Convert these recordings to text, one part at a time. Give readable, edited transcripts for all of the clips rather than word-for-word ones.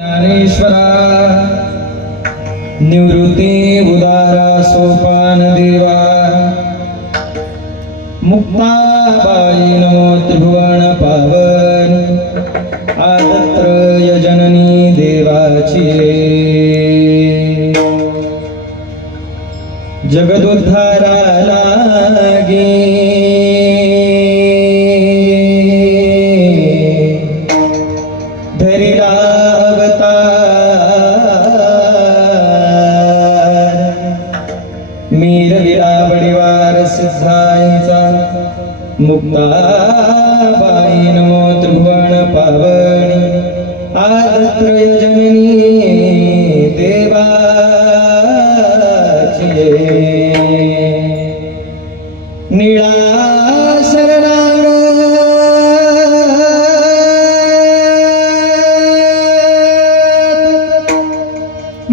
ज्ञानेश्वरा निवृत्ती उदारा सोपान देवा मुक्ताबाई नमो त्रिभुवन पावन आदत्रय जननी देवाची जगदुद्धारा लागे धरिला मीरविला बडिवार सिद्धायचा मुक्ताबाई नमो त्रिभुवन पावनी आदत्रय जननी देवाची निळा शरणांग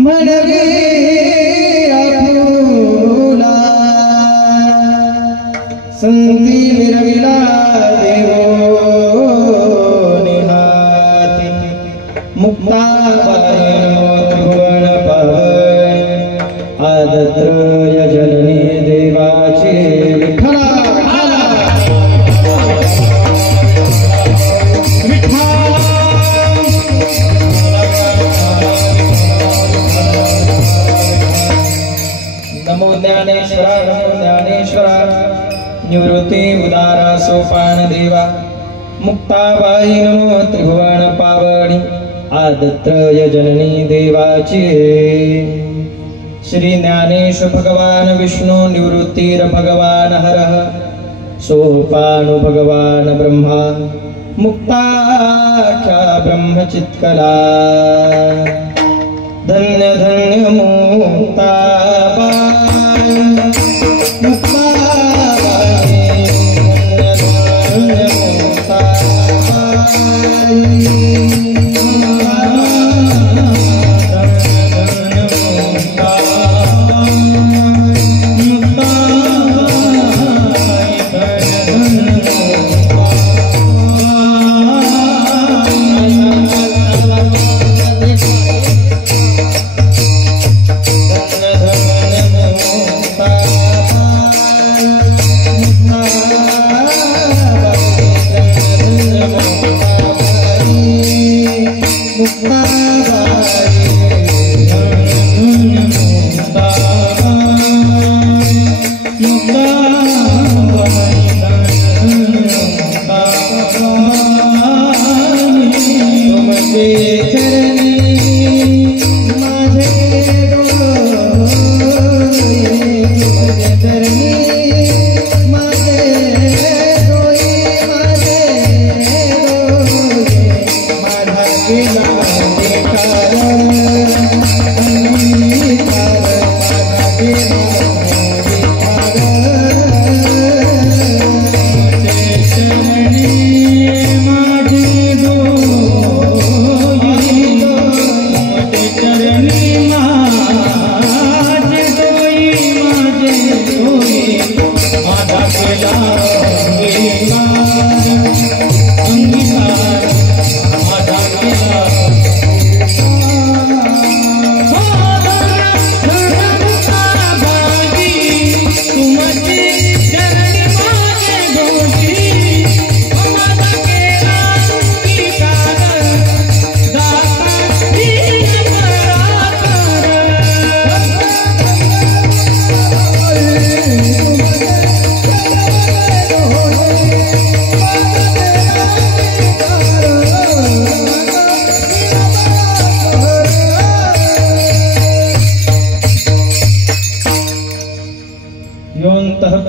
मडगे संती मिरविला देवो निहाती मुक्ताबाई नमो त्रिभुवन पावनी आदत्रय जननी देवाची विठ्ठला नमो ज्ञानेश्वरा नमो ज्ञानेश्वरा निवृत्ती उदारा सोपान देवा मुक्ताबाई नमो त्रिभुवन पावनी आदत्रय जननी देवाची श्री ज्ञानेश भगवान विष्णु निवृत्तीर भगवान हरः सोपानु भगवान ब्रह्मा मुक्ताख्या ब्रह्मचित्कला धन्य धन्य मुक्ताबाई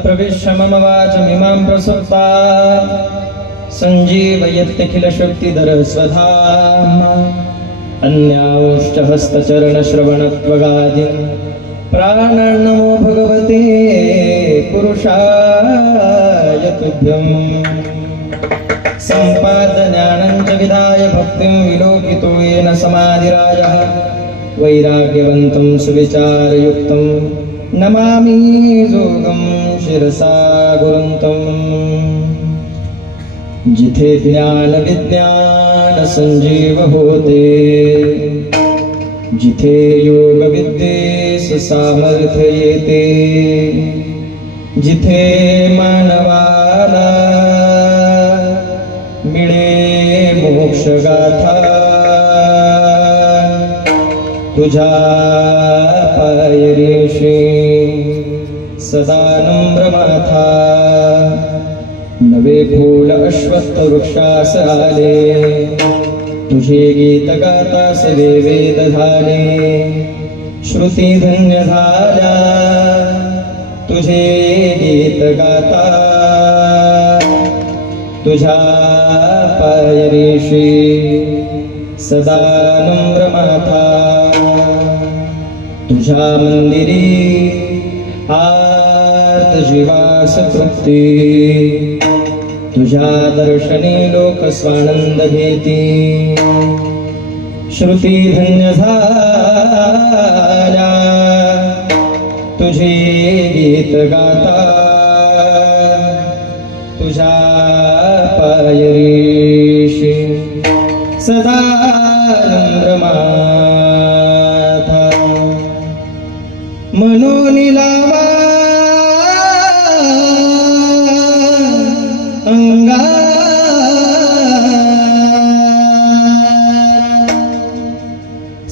प्रविश्य मम वाचमिमां प्रसुप्ता संजीवयत्यखिल शक्तिधर स्वधामा अन्याौष्टहस्तचरणश्रवणत्वगादि प्राणनमो भगवते पुरुषाय तुभ्यं सम्पादज्ञानं च विधाय भक्तिं विलोकितो येन समाधिराजः वैराग्यवन्तं सुविचारयुक्तं नमामि जोगं शिरसा गुरुन्तं जिथे ज्ञान विज्ञान संजीव होते जिथे योग विद्येस सामर्थ्य येते, जिथे मानवाला मिळे मोक्ष गाथा, तुझ्या पायरीशी सदा नम्र माथा, नवे फूल अश्वत्थ वृक्षास आले, तुझे गीत गाता सवे वेद झाले, श्रुती धन्य झाल्या तुझे गीत गाता, तुझ्या पायरीशी सदा नम्र माथा, तुझ्या मंदिरी आर्त जीवास तृप्ती, तुझ्या दर्शनी लोक स्वानंद घेती, श्रुती धन्य झाल्या तुझे गीत गाता, तुझ्या पायरीशी सदा नम्र माथा, मनोनी लावा अंगा,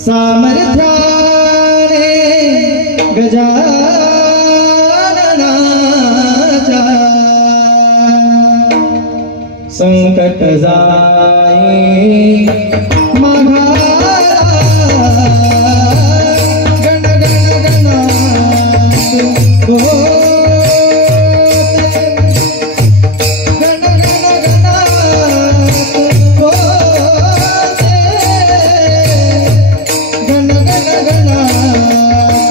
सामर्थ्याने गजाननाचा, संकट जाई माघारा, गण गण गणात होते, गण गण गणात होते, गण गण गणात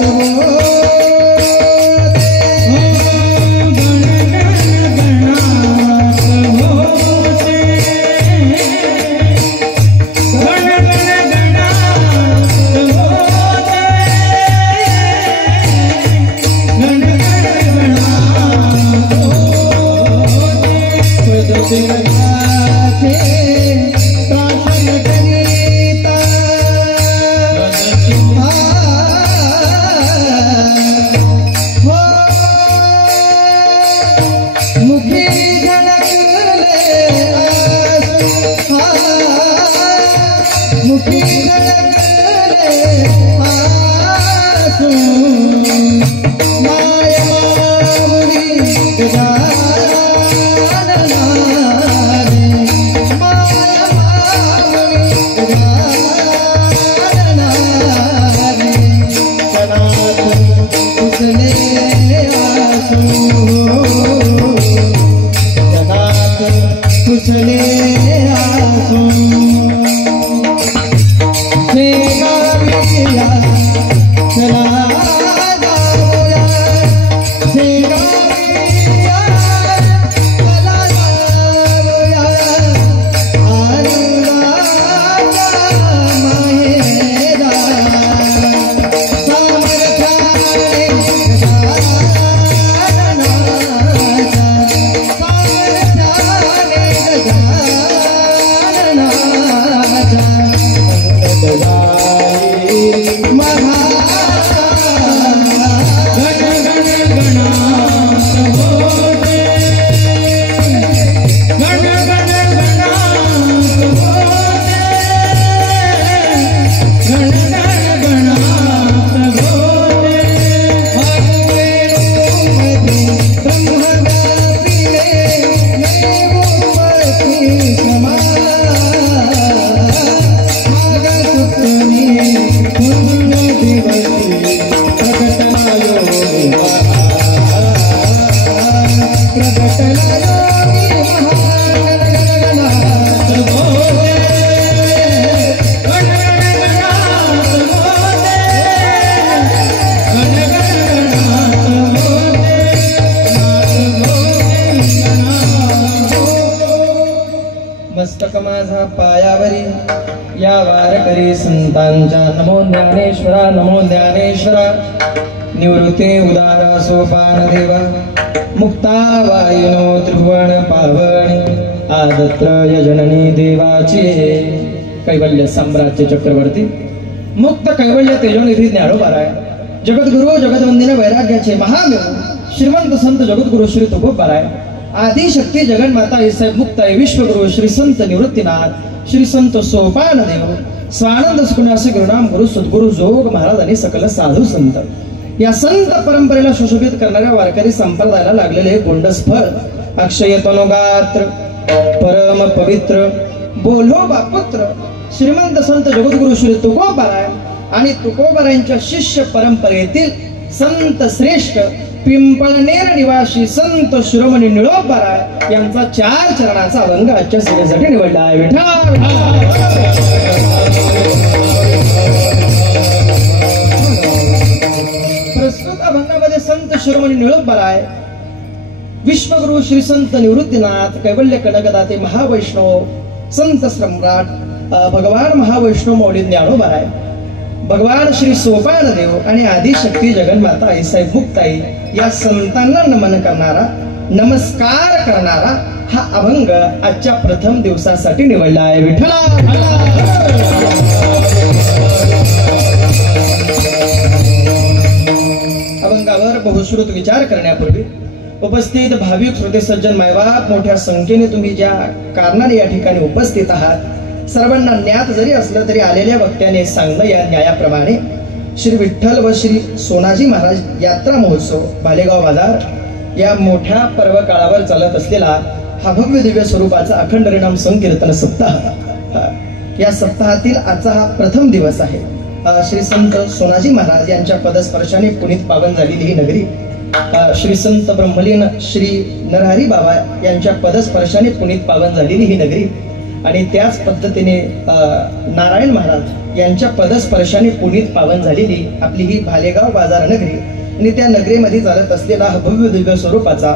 मस्तक माझा पायावरी या वारकरी संतांच्या, नमो ज्ञानेश्वरा नमो ज्ञानेश्वरा, निवृत्ती उदारा सोपान देवा, मुक्ता वायनो त्रिभुवन पावनी, आदत्र यजननी देवाची, कैवल्य साम्राज्य चक्रवर्ती मुक्त कैवल्य तेजोनिधी ज्ञानोबाराय जगद्गुरु जगदवंदिने वैराग्याचे महामेरू श्रीमंत संत जगद्गुरु श्री तुकोबाराय आदिशक्ती जगन्माता साहेब मुक्ताई विश्वगुरु श्री संत निवृत्तीनाथ श्री संत सोपान देव स्वानंद सुखनासी गुरुनाम गुरु सद्गुरु जोग महाराज आणि सकल साधू संत या संत परंपरेला सुशोभित करणाऱ्या वारकरी संप्रदायाला लागलेले गोंडस फळ अक्षय तनुगात्र परम पवित्र बोलो बापुत्र श्रीमंत संत जगद्गुरु श्री तुकोबाराय आणि तुकोबारायांच्या शिष्य परंपरेतील संत श्रेष्ठ पिंपळनेर निवासी संत शिरोमणी निळोबाराय यांचा 4 चरणाचा अभंग आजच्या सेवेसाठी निवडला आहे. विठ्ठल प्रस्तुत अभंगामध्ये संत शिरोमणी निळोबाराय विश्वगुरु श्री संत निवृत्तीनाथ कैवल्य कनकदाते महावैष्णव संत सम्राट भगवान महावैष्णव मौली ज्ञानोबाराय भगवान श्री सोपान देव आणि आदिशक्ती जगन्माता आईसाहेब मुक्ताई या संतांना नमन करणारा नमस्कार करणारा हा अभंग आजच्या प्रथम दिवसासाठी निवडला आहे. विठ्ठला अभंगावर बहुश्रुत विचार करण्यापूर्वी उपस्थित भाविक श्रोते सज्जन मायबाप मोठ्या संख्येने तुम्ही ज्या कारणाने या ठिकाणी उपस्थित आहात सर्वांना ज्ञात जरी असलं तरी आलेल्या वक्त्याने सांगणं या न्यायाप्रमाणे श्री विठ्ठल व श्री सोनाजी महाराज यात्रा महोत्सव भालेगाव बाजार या मोठ्या पर्व काळावर चालत असलेला हा भव्य दिव्य स्वरूपाचा अखंड हरिनाम संकीर्तन सप्ताह या सप्ताहातील आजचा हा प्रथम दिवस आहे. श्री संत सोनाजी महाराज यांच्या पदस्पर्शाने पुनीत पावन झालेली ही नगरी श्री संत ब्रह्मलीन श्री नरहरी बाबा यांच्या पदस्पर्शाने पुनीत पावन झालेली ही नगरी आणि त्याच पद्धतीने नारायण महाराज यांच्या पदस्पर्शाने पुनीत पावन झालेली आपली ही भालेगाव बाजार नगरी आणि त्या नगरीमध्ये चालत असलेला हा भव्य दिव्य स्वरूपाचा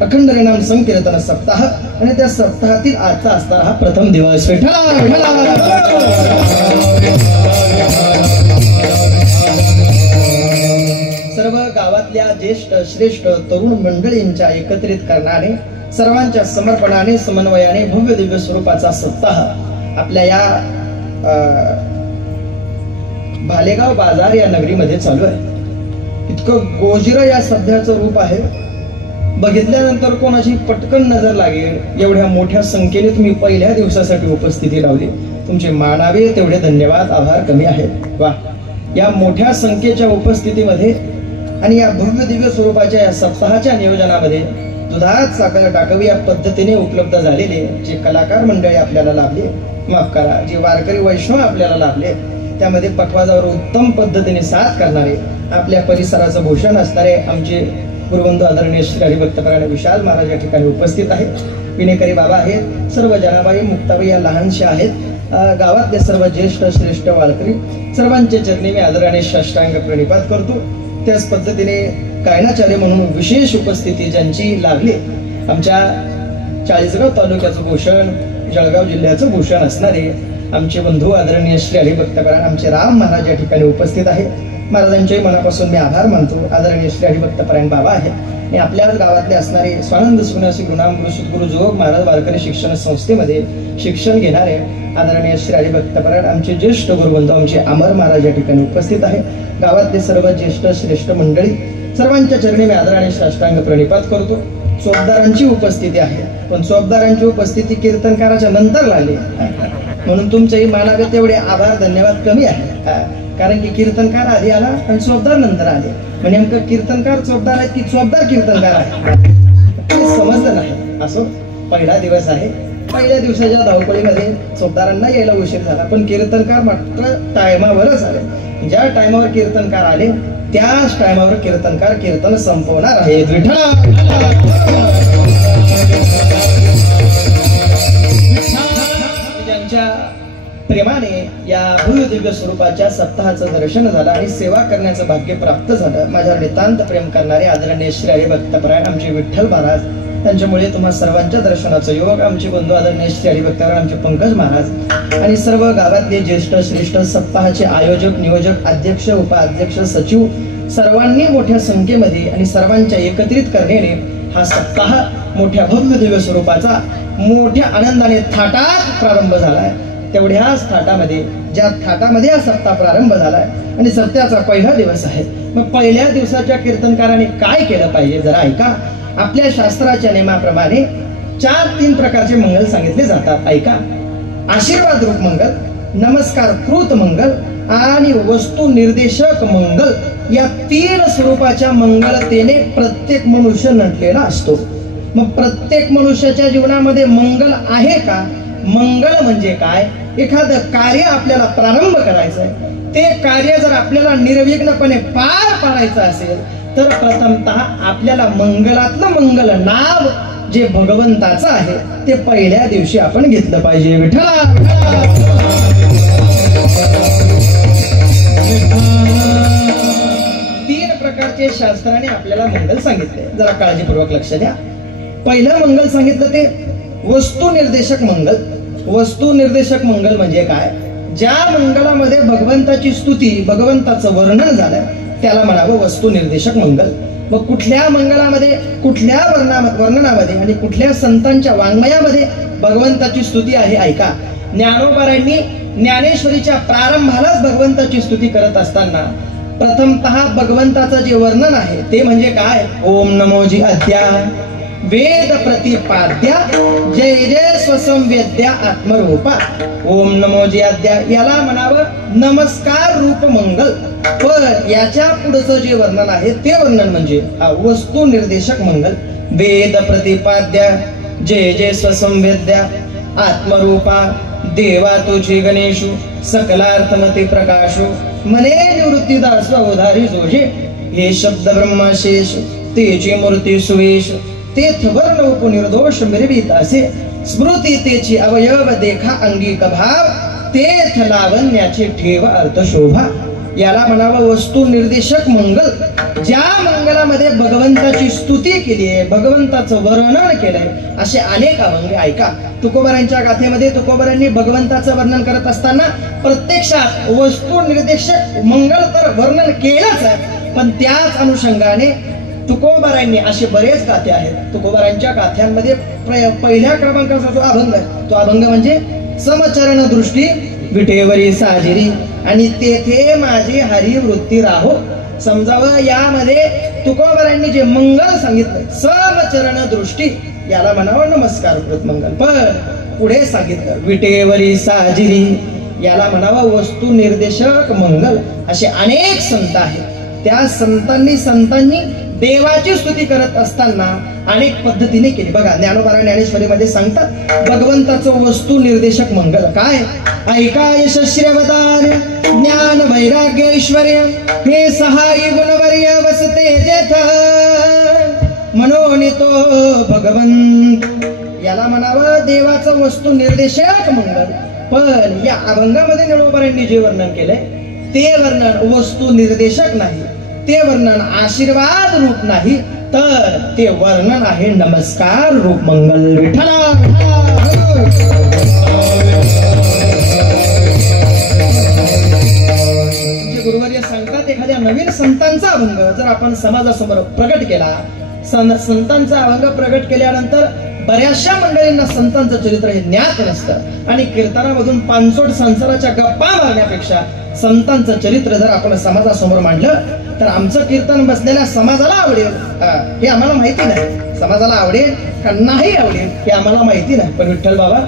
अखंड हरिनाम संकीर्तन सप्ताह आणि त्या सप्ताहातील आजचा असणारा हा प्रथम दिवस. सर्व गावातल्या ज्येष्ठ श्रेष्ठ तरुण मंडळींच्या एकत्रित करणारे सर्वांच्या समर्पणाने समन्वयाने भव्य दिव्य स्वरूपाचा सप्ताह आपल्या या भालेगाव बाजार या नगरीमध्ये चालू आहे. इतकं गोजिरं या सध्याचं रूप आहे. बघितल्यानंतर कोणाची पटकन नजर लागेल एवढ्या मोठ्या संख्येने तुम्ही पहिल्या दिवसासाठी उपस्थिती लावली. तुमचे मानावे तेवढे धन्यवाद आभार कमी आहेत. वा या मोठ्या संख्येच्या उपस्थितीमध्ये आणि या भव्य दिव्य स्वरूपाच्या या सप्ताहाच्या नियोजनामध्ये दुधात साखर टाकावी या पद्धतीने उपलब्ध झालेले जे कलाकार मंडळी आपल्याला लाभले माफ करा जे वारकरी वैष्णव आपल्याला लाभले त्यामध्ये पटवाजावर उत्तम पद्धतीने साथ करणारे आपल्या परिसराचं भूषण असणारे आमचे गुरुबंधू आदरणीय श्री हरिभक्तपरायण विशाल महाराज या ठिकाणी उपस्थित आहेत. विनेकरी बाबा आहेत. सर्व जनाबाई मुक्ताबाई या लहानशा आहेत. गावातले सर्व ज्येष्ठ श्रेष्ठ वारकरी सर्वांचे चरणी मी आदराने साष्टांग प्रणिपात करतो. त्याच पद्धतीने गायनाचार्य म्हणून विशेष उपस्थिती ज्यांची लागली आमच्या चाळीसगाव तालुक्याचं भूषण जळगाव जिल्ह्याचं भूषण असणारे आमचे बंधू आदरणीय श्री हरिभक्तपरायण आमचे राम महाराज या ठिकाणी उपस्थित आहे. महाराजांच्याही मनापासून मी आभार मानतो. आदरणीय श्री हरिभक्तपरायण बाबा आहेत आणि आपल्याच गावातले असणारे स्वानंद सुखनासी गुरुनाम गुरु सद्गुरु जोग महाराज वारकरी शिक्षण संस्थेमध्ये शिक्षण घेणारे आदरणीय श्री हरिभक्तपरायण आमचे ज्येष्ठ गुरुबंधू आमचे अमर महाराज या ठिकाणी उपस्थित आहे. गावातले सर्व ज्येष्ठ श्रेष्ठ मंडळी सर्वांच्या चरणी मी आदराने साष्टांग प्रणिपात करतो. चोपदारांची उपस्थिती आहे पण चोपदारांची उपस्थिती कीर्तनकाराच्या नंतर लागली म्हणून तुमचेही मानावे तेवढे आभार धन्यवाद कमी आहे. कारण की कीर्तनकार आधी आला आणि चोपदार नंतर आले म्हणजे नेमकं कीर्तनकार चोपदार आहेत की चोपदार कीर्तनकार आहे समजलं नाही. असो पहिला दिवस आहे. पहिल्या दिवसाच्या धावपळीमध्ये चोपदारांना यायला उशीर झाला पण कीर्तनकार मात्र टायमावरच आले. ज्या टायमावर कीर्तनकार आले त्याच टायमावर कीर्तनकार कीर्तन संपवणार आहेत. ज्यांच्या प्रेमाने या भव्य दिव्य स्वरूपाच्या सप्ताहाचं दर्शन झालं आणि सेवा करण्याचं भाग्य प्राप्त झालं. माझ्यावर नितांत प्रेम करणारे आदरणीय श्री हरिभक्तपरायण आमचे विठ्ठल महाराज त्यांच्यामुळे तुम्हा सर्वांच्या दर्शनाचं योग आमचे बंधू आदरणीय श्री हरिभक्तपरायण आमचे पंकज महाराज आणि सर्व गावातले ज्येष्ठ श्रेष्ठ सप्ताहाचे आयोजक नियोजक अध्यक्ष उपाध्यक्ष सचिव सर्वांनी मोठ्या संख्येमध्ये आणि सर्वांच्या एकत्रित करण्याने हा सप्ताह मोठ्या भव्य दिव्य स्वरूपाचा मोठ्या आनंदाने थाटात प्रारंभ झालाय. तेवढ्याच थाटामध्ये, ज्या थाटामध्ये हा सप्ताह प्रारंभ झालाय आणि सप्त्याचा पहिला दिवस आहे, मग पहिल्या दिवसाच्या कीर्तनकाराने काय केलं पाहिजे जरा ऐका. आपल्या शास्त्राच्या नियमाप्रमाणे 4-3 प्रकारचे मंगल सांगितले जातात. ऐका. आशीर्वाद रूप मंगल, नमस्कार कृत मंगल आणि वस्तू निर्देशक मंगल, या 3 स्वरूपाच्या मंगलतेने प्रत्येक मनुष्य नटलेला असतो. मग प्रत्येक मनुष्याच्या जीवनामध्ये मंगल आहे का? मंगल म्हणजे काय? एखादं कार्य आपल्याला प्रारंभ करायचं आहे, ते कार्य जर आपल्याला निर्विघ्नपणे पार पाडायचं असेल तर प्रथमतः आपल्याला मंगलातलं मंगल नाव जे भगवंताचं आहे ते पहिल्या दिवशी आपण घेतलं पाहिजे. विठ्ठला 3 प्रकारचे शास्त्राने आपल्याला मंगल सांगितले, जरा काळजीपूर्वक लक्ष द्या. पहिलं मंगल सांगितलं ते वस्तू निर्देशक मंगल. वस्तू निर्देशक मंगल म्हणजे काय? ज्या मंगलामध्ये भगवंताची स्तुती, भगवंताचं वर्णन झालं त्याला म्हणावं वस्तू निर्देशक मंगल. मग कुठल्या मंगलामध्ये, कुठल्या वर्णनामध्ये आणि कुठल्या संतांच्या वाङ्मयामध्ये भगवंताची स्तुती आहे? ऐका. ज्ञानोबारांनी ज्ञानेश्वरीच्या प्रारंभालाच भगवंताची स्तुती करत असताना प्रथमतः भगवंताचं जे वर्णन आहे ते म्हणजे काय? ओम नमोजी अद्या वेद प्रतिपाद्या जय जय स्वसंवेद्या आत्मरूपा. ओम नमोजी अद्या याला म्हणावं नमस्कार रूप मंगल. पण याच्या पुढचं जे वर्णन आहे ते वर्णन म्हणजे वस्तू निर्देशक मंगल. वेद प्रतिपाद्या जय जय स्वसंवेद्या आत्मरूपा देवा तुझी गणेशु सकलार्थमती प्रकाशो मने निवृत्तीदास उधारी जोजे. हे शब्द ब्रह्मशेष तेची मूर्ती सुवेश तेथ वर्ण उपनिर्दोष मिरवीत असे स्मृती तेची अवयव देखा अंगिक भाव तेथ लावण्याची ठेव अर्थ शोभा. याला म्हणावं वस्तू निर्देशक मंगल. ज्या मंगलामध्ये भगवंताची स्तुती केली आहे, भगवंताचं वर्णन केलंय असे अनेक अभंग. ऐका. तुकोबारांच्या गाथेमध्ये तुकोबारांनी भगवंताचं वर्णन करत असताना प्रत्यक्षात वस्तू निर्देशक मंगल तर वर्णन केलंच आहे, पण त्याच अनुषंगाने तुकोबारांनी असे बरेच गाथे आहेत. तुकोबारांच्या गाथ्यांमध्ये पहिल्या क्रमांकाचा जो अभंग आहे तो अभंग म्हणजे समचरण दृष्टी विटेवरी साजिरी आणि तेथे माझी हरी वृत्ती राहो. समजावं, यामध्ये तुकोबारांनी जे मंगल सांगितलं समचरण दृष्टी याला म्हणावं नमस्कार कृत मंगल. पण पुढे सांगितलं विटेवरी साजिरी याला म्हणावं वस्तू निर्देशक मंगल. असे अनेक संत आहेत. त्या संतांनी देवाची स्तुती करत असताना अनेक पद्धतीने केली. बघा ज्ञानोबा ज्ञानेश्वरीमध्ये सांगतात भगवंताचं वस्तू निर्देशक मंगल काय? ऐका यशस्वी अवतार ज्ञान वैराग्य ऐश्वर्य हे सहाय्य गुणवर्य वसते जेथ म्हणून तो भगवंत. याला म्हणावं देवाचं वस्तू निर्देशक मंगल. पण या अभंगामध्ये ज्ञानोबांनी जे वर्णन केलंय ते वर्णन वस्तू निर्देशक नाही, ते वर्णन आशीर्वाद रूप नाही, तर ते वर्णन आहे नमस्कार रूप मंगल. विठ्ठला गुरुवर्य सांगतात एखाद्या नवीन संतांचा अभंग जर आपण समाजासमोर प्रगट केला, संतांचा अभंग प्रगट केल्यानंतर बऱ्याचशा मंडळींना संतांचं चरित्र हे ज्ञात नसतं आणि कीर्तनामधून पानसोड संसाराच्या गप्पा मारण्यापेक्षा संतांचं चरित्र जर आपण समाजासमोर मांडलं तर आमचं कीर्तन बसलेल्या समाजाला आवडेल हे आम्हाला माहिती नाही. समाजाला आवडेल का नाही आवडेल हे आम्हाला माहिती नाही, पण विठ्ठल बाबा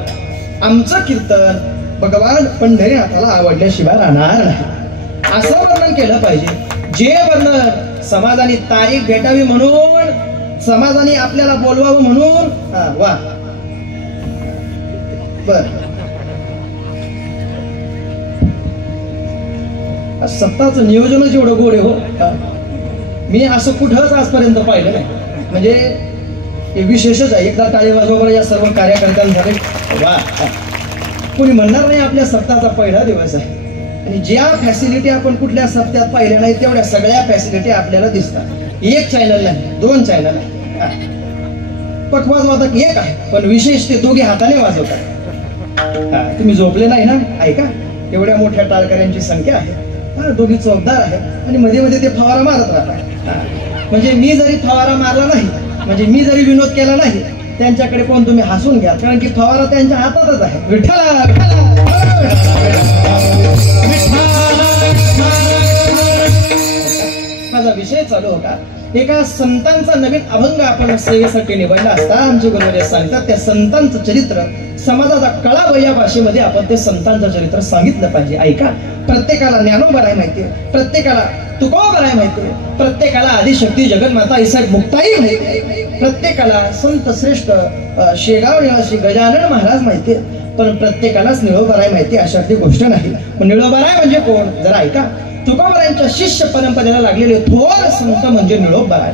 आमचं कीर्तन भगवान पंढरीनाथाला आवडल्याशिवाय राहणार नाही असं वर्णन केलं पाहिजे. जे वर्णन समाजाने तारीख भेटावी म्हणून, समाजाने आपल्याला बोलवावं म्हणून, वा बर सत्ताचं नियोजनच एवढं गोड आहे हो. मी असं कुठंच आजपर्यंत पाहिलं नाही. म्हणजे हे विशेषच आहे. एकदा टाळी वाजवा या सर्व कार्यकर्त्यांद्वारे. वा, कोणी म्हणणार नाही आपल्या सप्ताहाचा पहिला दिवस आहे आणि ज्या फॅसिलिटी आपण कुठल्या सप्त्यात पाहिल्या नाही तेवढ्या सगळ्या फॅसिलिटी आपल्याला दिसतात. एक चॅनल नाही, 2 चॅनल आहे. पट वाजवतात एक आहे, पण विशेष ते दोघे हाताने वाजवतात. तुम्ही झोपले नाही ना? ऐका, एवढ्या मोठ्या टाळकऱ्यांची संख्या आहे, दोघी चौकदार आहे आणि मध्ये मध्ये ते फवारा मारत राहतात. म्हणजे मी जरी फवारा मारला नाही, म्हणजे मी जरी विनोद केला नाही, त्यांच्याकडे पण तुम्ही हसून घ्या, कारण की फवारा त्यांच्या हातातच आहे. विठ्ठला विषय चालू होता. एका संतांचा नवीन अभंग आपण सेवेसाठी निवडला असता. आमचे गुरुदेव सांगतात त्या संतांचं चरित्र समाजाचा कळावं या भाषेमध्ये आपण ते संतांचं चरित्र सांगितलं पाहिजे. ऐका, प्रत्येकाला ज्ञानोबराय माहितीये, प्रत्येकाला तुकोबराय माहितीये, प्रत्येकाला आदिशक्ती जगन्माता ईसाई मुक्ताई माहितीये, प्रत्येकाला संत श्रेष्ठ शेगाव निवासी गजानन महाराज माहितीये, पण प्रत्येकालाच निळोबराय माहिती अशा ती गोष्ट नाही. निळोबराय म्हणजे कोण? जरा ऐका. तुकोबरायांच्या शिष्य परंपरेला लागलेले थोर संत म्हणजे निळोबराय.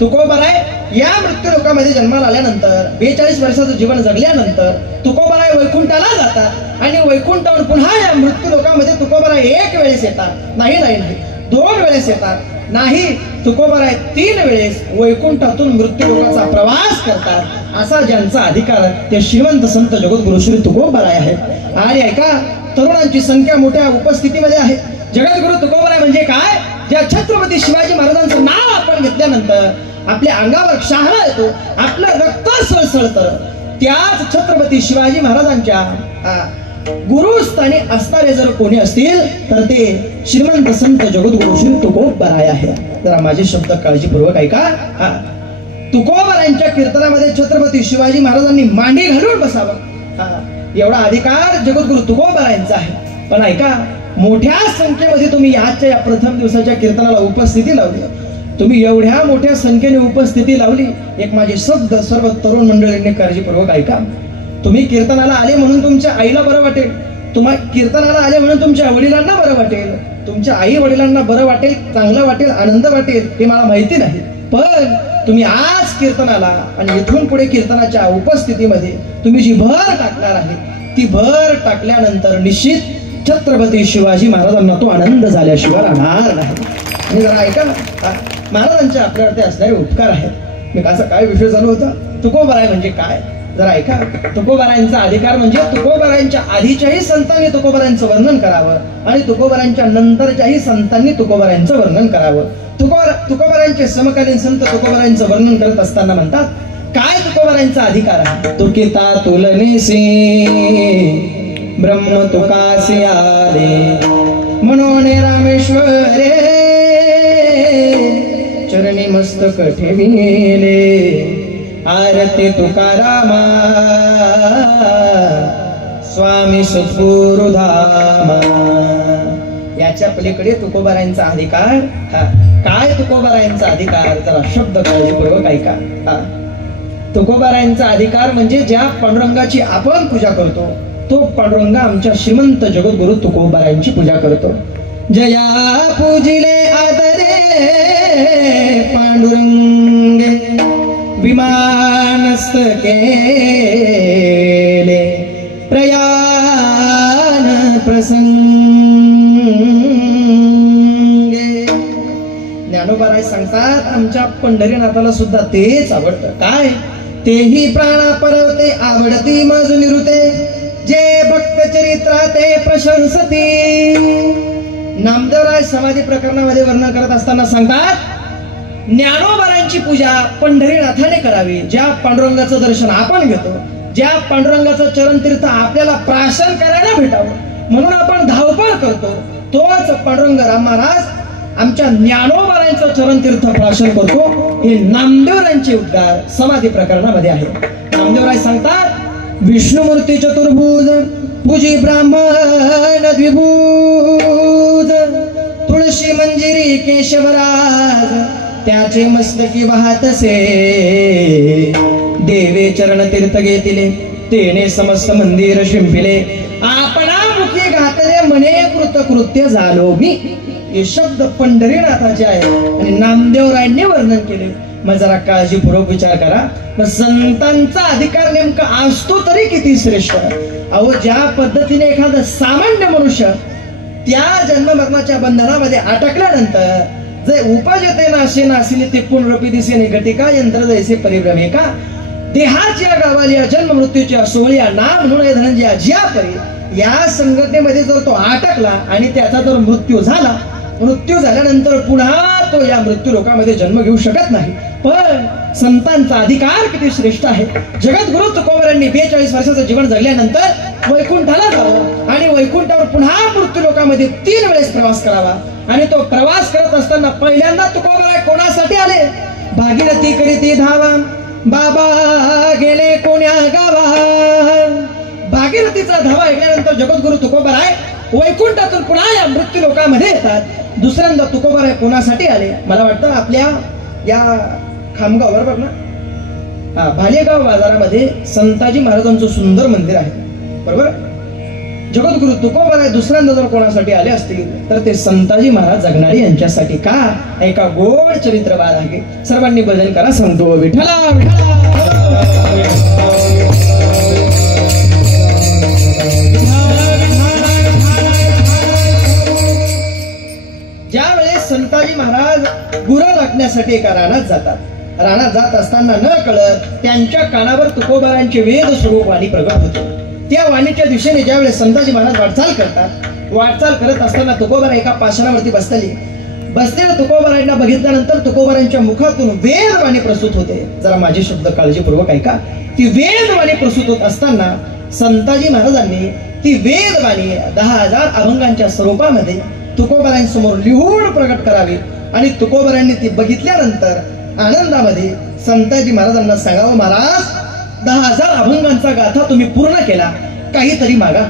तुकोबराय या मृत्यू लोकामध्ये जन्माला आल्यानंतर 42 वर्षाचं जीवन जगल्यानंतर तुकोबराय वैकुंठाला जातात आणि वैकुंठावर पुन्हा या मृत्यू लोकामध्ये तुकोबराय एक वेळेस येतात. नाही 2 वेळेस येतात. नाही, तुकोबराय 3 वेळेस वैकुंठातून मृत्यू लोकाचा प्रवास करतात. असा ज्यांचा अधिकार ते श्रीमंत संत जगद्गुरु श्री तुकोबराय आहे. आणि ऐका, तरुणांची संख्या मोठ्या उपस्थितीमध्ये आहे. जगद्गुरु तुकोबराय म्हणजे काय? ज्या छत्रपती शिवाजी महाराजांचं नाव आपण घेतल्यानंतर आपल्या अंगावर शहारा येतो, आपलं रक्त सळसळतं. त्याच छत्रपती शिवाजी महाराजांच्या गुरुस्थानी असणारे जर कोणी असतील तर ते श्रीमंत संत जगद्गुरु श्री तुकोबराय आहे. जरा माझे शब्द काळजीपूर्वक ऐका. तुकोबरायांच्या कीर्तनामध्ये छत्रपती शिवाजी महाराजांनी मांडी घालून बसावं एवढा अधिकार जगद्गुरु तुकोबरायांचा आहे. पण ऐका, मोठ्या संख्येमध्ये तुम्ही आजच्या या प्रथम दिवसाच्या कीर्तनाला उपस्थिती लावली. तुम्ही एवढ्या मोठ्या संख्येने उपस्थिती लावली. एक माझे शब्द सर्व तरुण मंडळींनी काळजीपूर्वक ऐका. तुम्ही कीर्तनाला आले म्हणून तुमच्या आईला बरं वाटेल, तुम्हाला कीर्तनाला आले म्हणून तुमच्या वडिलांना बरं वाटेल, तुमच्या आई वडिलांना बरं वाटेल, चांगलं वाटेल, आनंद वाटेल हे मला माहिती नाही. पण तुम्ही आज कीर्तनाला आणि इथून पुढे कीर्तनाच्या उपस्थितीमध्ये तुम्ही जी भर टाकणार आहे ती भर टाकल्यानंतर निश्चित छत्रपती शिवाजी महाराजांना तो आनंद झाल्याशिवाय राहणार नाही. आणि जरा ऐका, महाराजांचे आपल्यावरती असणारे उपकार आहेत. मी कसा काय विषय चालू होता? तुकोबराय म्हणजे काय? जरा ऐका. तुकोबरायांचा अधिकार म्हणजे तुकोबरायांच्या आधीच्याही संतांनी तुकोबरायांचं वर्णन करावं आणि तुकोबरायांच्या नंतरच्याही संतांनी तुकोबरायांचं वर्णन करावं. तुकोबरायांचे समकालीन संत तुकोबरायांचं वर्णन करत असताना म्हणतात, काय तुकोबरायांचा अधिकार आहे? तुकिता तुलनेसी ब्रह्म तुकासी आले म्हणून रामेश्वरे चरणी मस्तक ठेविले आरती तुकारामा स्वामी सद्गुरुधामा. याच्या पलीकडे तुकोबरायांचा अधिकार काय? तुकोबरायांचा अधिकार जरा शब्द काळजीपूर्वक ऐका. तुकोबरायांचा अधिकार म्हणजे ज्या पांडुरंगाची आपण पूजा करतो तो पांडुरंग आमच्या श्रीमंत जगद्गुरु तुकोबरायांची पूजा करतो. जया पूजिले आदरे पांडुरंगे विमानस्थ केले प्रयाण प्रसंगे. ज्ञानोबराय सांगतात आमच्या पंढरीनाथाला सुद्धा तेच आवडतं. काय? तेही प्राणा परवते आवडती मज निरुते जे भक्त चरित्राते प्रशंसती. नामदेवराय समाधी प्रकरणामध्ये वर्णन करत असताना सांगतात, ज्ञानोबरायांची पूजा पंढरीनाथाने करावी. ज्या पांडुरंगाचं दर्शन आपण घेतो, ज्या पांडुरंगाचं चरणतीर्थ आपल्याला प्राशन करायला भेटावं म्हणून आपण धावपळ करतो, तोच पांडुरंग राम महाराज आमच्या ज्ञानोबरायांचं चरणतीर्थ प्राशन करतो. हे नामदेवरायांचे उद्गार समाधी प्रकरणामध्ये आहे. नामदेवराय सांगतात, विष्णुमूर्ती चतुर्भुज पूजी ब्राह्मण द्विभुज तुळशी मंजिरी केशवराज त्याचे मस्तकी वाहतसे देवे चरण तीर्थ घेतिले तेने समस्त मंदिर शिंपिले आपणा मुखी घातले मने कृतकृत्य झालो मी. हे शब्द पंढरीनाथाचे आहे आणि नामदेवरायांनी वर्णन केले. मग जरा काळजीपूर्वक विचार करा, मग संतांचा अधिकार नेमका असतो तरी किती श्रेष्ठ. अहो, ज्या पद्धतीने एखादा सामान्य मनुष्य त्या जन्म मरणाच्या बंधनामध्ये अटकल्यानंतर जे उपजते नाशे नासिले ते पुनरपी दिसेने घटिका यंत्र जैसे परिभ्रमे का देहाच्या गावाल्या जन्म मृत्यूच्या सोहळ्या नाम म्हणून धनंजया ज्या परी या संघटनेमध्ये जर तो अटकला आणि त्याचा जर मृत्यू झाला, मृत्यू झाल्यानंतर पुन्हा तो या मृत्यू लोकामध्ये जन्म घेऊ शकत नाही. पण संतांचा अधिकार किती श्रेष्ठ आहे. जगद्गुरु तुकोबरांनी 42 वर्षाचं जीवन जगल्यानंतर वैकुंठाला जावं आणि वैकुंठावर पुन्हा मृत्यू लोकामध्ये 3 वेळेस प्रवास करावा. आणि तो प्रवास करत असताना पहिल्यांदा तुकोबराय कोणासाठी आले? भागीरथी करीती धावा बाबा गेले कोण्या गावा. भागीरथीचा धावा ऐकल्यानंतर जगद्गुरु तुकोबराय वैकुंठातून पुन्हा या मृत्यू लोकामध्ये येतात. दुसऱ्यांदा तुकोबराय कोणासाठी आले? मला वाटतं आपल्या या खामगाव बरोबर ना, भालेगाव बाजारामध्ये संताजी महाराजांचं सुंदर मंदिर आहे बरोबर. जगद्गुरु तुकोबराय दुसऱ्यांदा जर कोणासाठी आले असतील तर ते संताजी महाराज जगणारे यांच्यासाठी. का? एका गोड चरित्रवाद आहे. सर्वांनी भजन करा. सांगतो विठ्ठला ज्यावेळेस संताजी महाराज गुरं राखण्यासाठी एका रानात जातात. रानात जात असताना न कळत त्यांच्या कानावर तुकोबरायांचे वेद स्वरूप वाणी प्रगट होते. त्या वाणीच्या दिशेने ज्यावेळेस संताजी महाराज वाटचाल करतात, वाटचाल करत असताना तुकोबराय एका पाषाणावरती बसलेल्या तुकोबरायांना बघितल्यानंतर तुकोबरायांच्या मुखातून वेदवाणी प्रसूत होते. जरा माझे शब्द काळजीपूर्वक ऐका. ती वेदवाणी प्रसूत होत असताना संताजी महाराजांनी ती वेदवाणी 10,000 अभंगांच्या स्वरूपामध्ये तुकोबरायांसमोर लिहून प्रकट करावी. आणि तुकोबरायांनी ती बघितल्यानंतर आनंदामध्ये संताजी महाराजांना सांगावं, महाराज 10,000 अभंगांचा गाथा तुम्ही पूर्ण केला, काहीतरी मागा.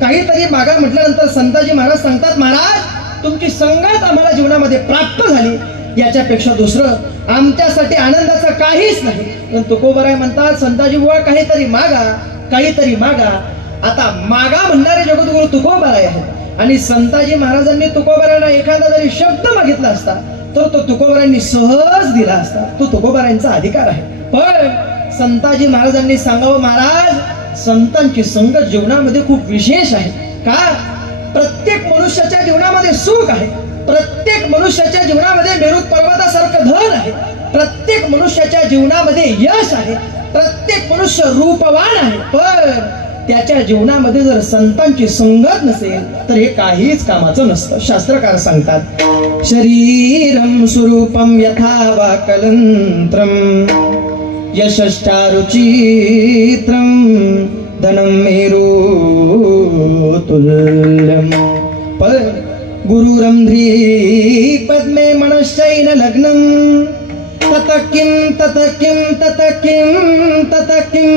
काहीतरी मागा म्हटल्यानंतर संताजी महाराज सांगतात, महाराज तुमची संगत आम्हाला जीवनामध्ये प्राप्त झाली, याच्यापेक्षा दुसरं आमच्यासाठी आनंदाचं काहीच नाही. पण तुकोबराय म्हणतात, संताजी बुवा काहीतरी मागा, काहीतरी मागा. आता मागा म्हणणारे जगद्गुरु तुकोबराय आहेत आणि संताजी महाराजांनी तुकोबरायांना एखादा जरी शब्द मागितला असता तर तो तुकोबरायांनी सहज दिला असता. तो तुकोबरायांचा अधिकार आहे. पण संताजी महाराजांनी सांगावं, महाराज संतांची संगत जीवनामध्ये खूप विशेष आहे. का? प्रत्येक मनुष्याच्या जीवनामध्ये सुख आहे, प्रत्येक मनुष्याच्या जीवनामध्ये मेरुत पर्वतासारखं धन आहे, प्रत्येक मनुष्याच्या जीवनामध्ये यश आहे, प्रत्येक मनुष्य रूपवान आहे. पण त्याच्या जीवनामध्ये जर संतांची संगत नसेल तर हे काहीच कामाचं नसतं. शास्त्रकार सांगतात, शरीरम स्वरूपम यथा वा कलंत्रम यशश्चारुचित्रम धनम मेरू तुल्यम पर गुरुरंध्री पद्मे मनश्चैन लग्नम ततकिम ततकिम ततकिम ततकिम.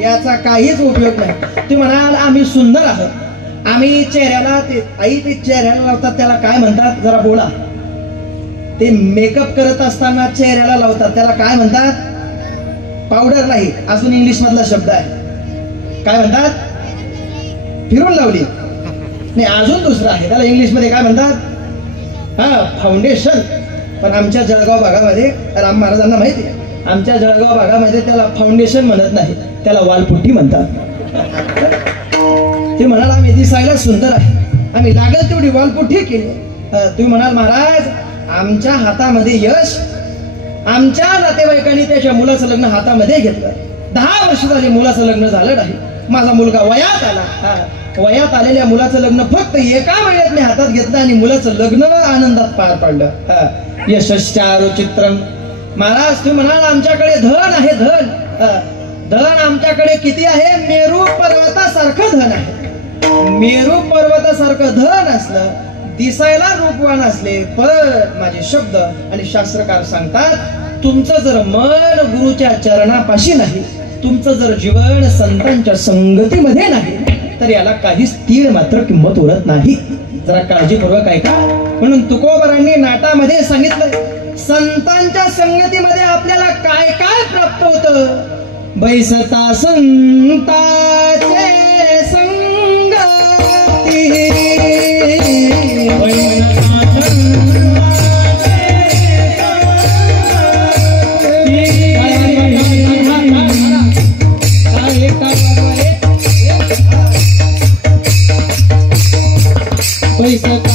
याचा काहीच उपयोग नाही. तुम्ही म्हणाल आम्ही सुंदर आहोत, आम्ही चेहऱ्याला ते चेहऱ्याला लावतात त्याला काय म्हणतात जरा बोला. ते मेकअप करत असताना चेहऱ्याला लावतात त्याला काय म्हणतात? पावडर नाही, अजून इंग्लिश मधला शब्द आहे. काय म्हणतात? फिरून लावली नाही, अजून दुसरा आहे त्याला इंग्लिश मध्ये काय म्हणतात? फाउंडेशन. पण आमच्या जळगाव भागामध्ये राम महाराजांना माहिती आहे, आमच्या जळगाव भागामध्ये त्याला फाउंडेशन म्हणत नाही, त्याला वालपुट्टी म्हणतात. ते म्हणाल आम्ही दिसायला सुंदर आहे, आम्ही लागल तेवढी वालपुट्टी केली. तुम्ही म्हणाल महाराज आमच्या हातामध्ये यश, आमच्या नातेवाईकांनी त्याच्या मुलाचं लग्न हातामध्ये घेतलं, 10 वर्ष झाली मुलाचं लग्न झालं नाही, माझा मुलगा वयात आला, वयात आलेल्या मुलाचं लग्न फक्त एका महिन्यात मी हातात घेतलं आणि मुलाचं लग्न आनंदात पार पडलं. यशश्चारुचित्रम. महाराज तुम्ही म्हणाल आमच्याकडे धन आहे, धन आमच्याकडे किती आहे? मेरू पर्वतासारखं धन आहे. मेरू पर्वतासारखं धन असलं, दिसायला रूपवान असले, पण माझे शब्द आणि शास्त्रकार सांगतात तुमचं जर मन गुरुच्या चरणापाशी नाही, तुमचं जर जीवन संतांच्या संगतीमध्ये नाही तर याला काहीच तीळ मात्र किंमत उरत नाही. जरा काळजीपूर्वक ऐका. म्हणून तुकोबरांनी नाटामध्ये सांगितलं संतांच्या संगतीमध्ये आपल्याला काय काय प्राप्त होतं. बैसता संताचे संगती, बैसता संताचे संगती, बैसता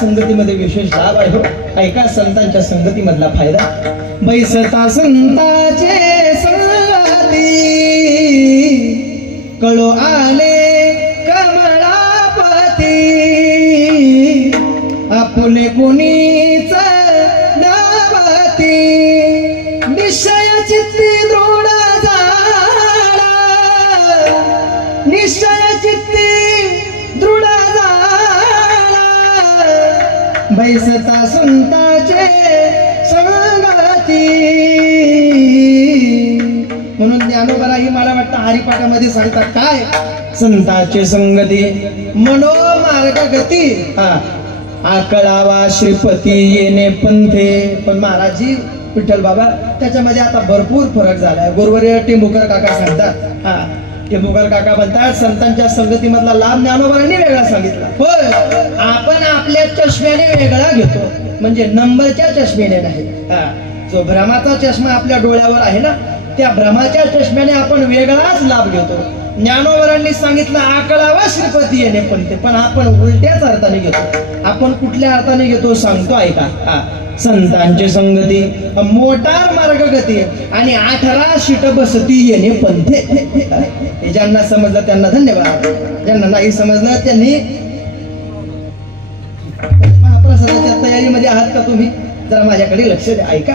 संगतीमध्ये विशेष लाभ आहे हो. ऐका संतांच्या संगतीमधला फायदा. बैसता संताचे संगती कळो आले कमळापती आपुले कुणीच दावती निश्चय चित्ती दृढ झाला निश्चय चित्ती दृढ झाला बैसता संताचे संगती. म्हणून ज्ञानोबालाही मला वाटतं हरिपाठामध्ये सांगतात काय, संताची संगती मनोमार्ग गती आकळावा श्रीपती येणे पंथे. पण महाराजजी विठ्ठल बाबा त्याच्यामध्ये आता भरपूर फरक झालाय. गुरुवर्य टेंभुकर काका सांगतात, हा टेंभुकर काका म्हणतात संतांच्या संगतीमधला लाभ ज्ञानोबांनी वेगळा सांगितला. होय, आपण आपल्या चष्म्याने वेगळा घेतो, म्हणजे नंबरच्या चष्म्याने नाही. हा, जो भ्रमाचा चष्मा आपल्या डोळ्यावर आहे ना, त्या भ्रमाच्या चष्म्याने आपण वेगळाच लाभ घेतो. ज्ञानोबरांनी सांगितलं आकळावा श्रीपती येणे पंथे, पण आपण उलट्याच अर्थाने घेतो. आपण कुठल्या अर्थाने घेतो सांगतो ऐका. हा, संतांची संगती मोटार मार्ग गती आणि 18 शीट बसती येणे पंथे. हे ज्यांना समजलं त्यांना धन्यवाद, ज्यांना नाही समजलं त्यांनी महाप्रसादाच्या तयारीमध्ये आहात का तुम्ही, जरा माझ्याकडे लक्ष द्या. ऐका,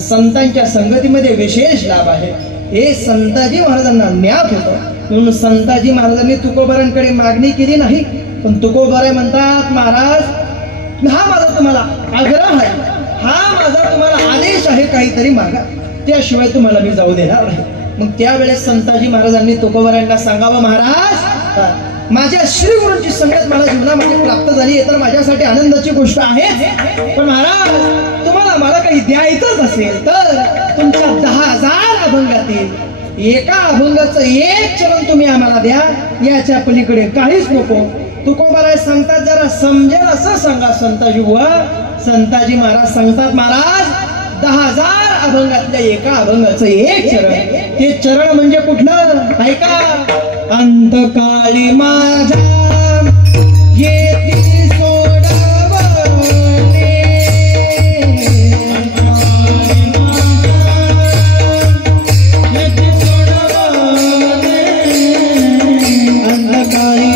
संतांच्या संगतीमध्ये विशेष लाभ आहे. हे संताजी महाराजांना ज्ञात होतं, म्हणून संताजी महाराजांनी तुकोबारांकडे मागणी केली नाही. पण तुकोबारे म्हणतात महाराज हा माझा तुम्हाला आग्रह आहे, हा माझा तुम्हाला आदेश आहे, काहीतरी मागा, त्याशिवाय तुम्हाला मी जाऊ देणार नाही. मग त्यावेळेस संताजी महाराजांनी तुकोबारांना सांगावं महाराज माझ्या श्री गुरूंची संगत मला जीवनामध्ये प्राप्त झाली तर माझ्यासाठी आनंदाची गोष्ट आहे. पण महाराज तुम्हाला मला काही द्यायचंच असेल तर तुमच्या 10,000 अभंगातील एका अभंगाचं एक चरण तुम्ही आम्हाला द्या, याच्या पलीकडे काहीच नको. तुकोबाराय सांगतात जरा समजेल असं सांगा संताजी बुवा. संताजी महाराज सांगतात महाराज 10,000 अभंगातल्या एका अभंगाचं एक चरण, ते चरण म्हणजे कुठलं ऐका. अंतकाळी माझा येती सोडवणे अंतकाळी माझा येती सोडवणे अंतकाळी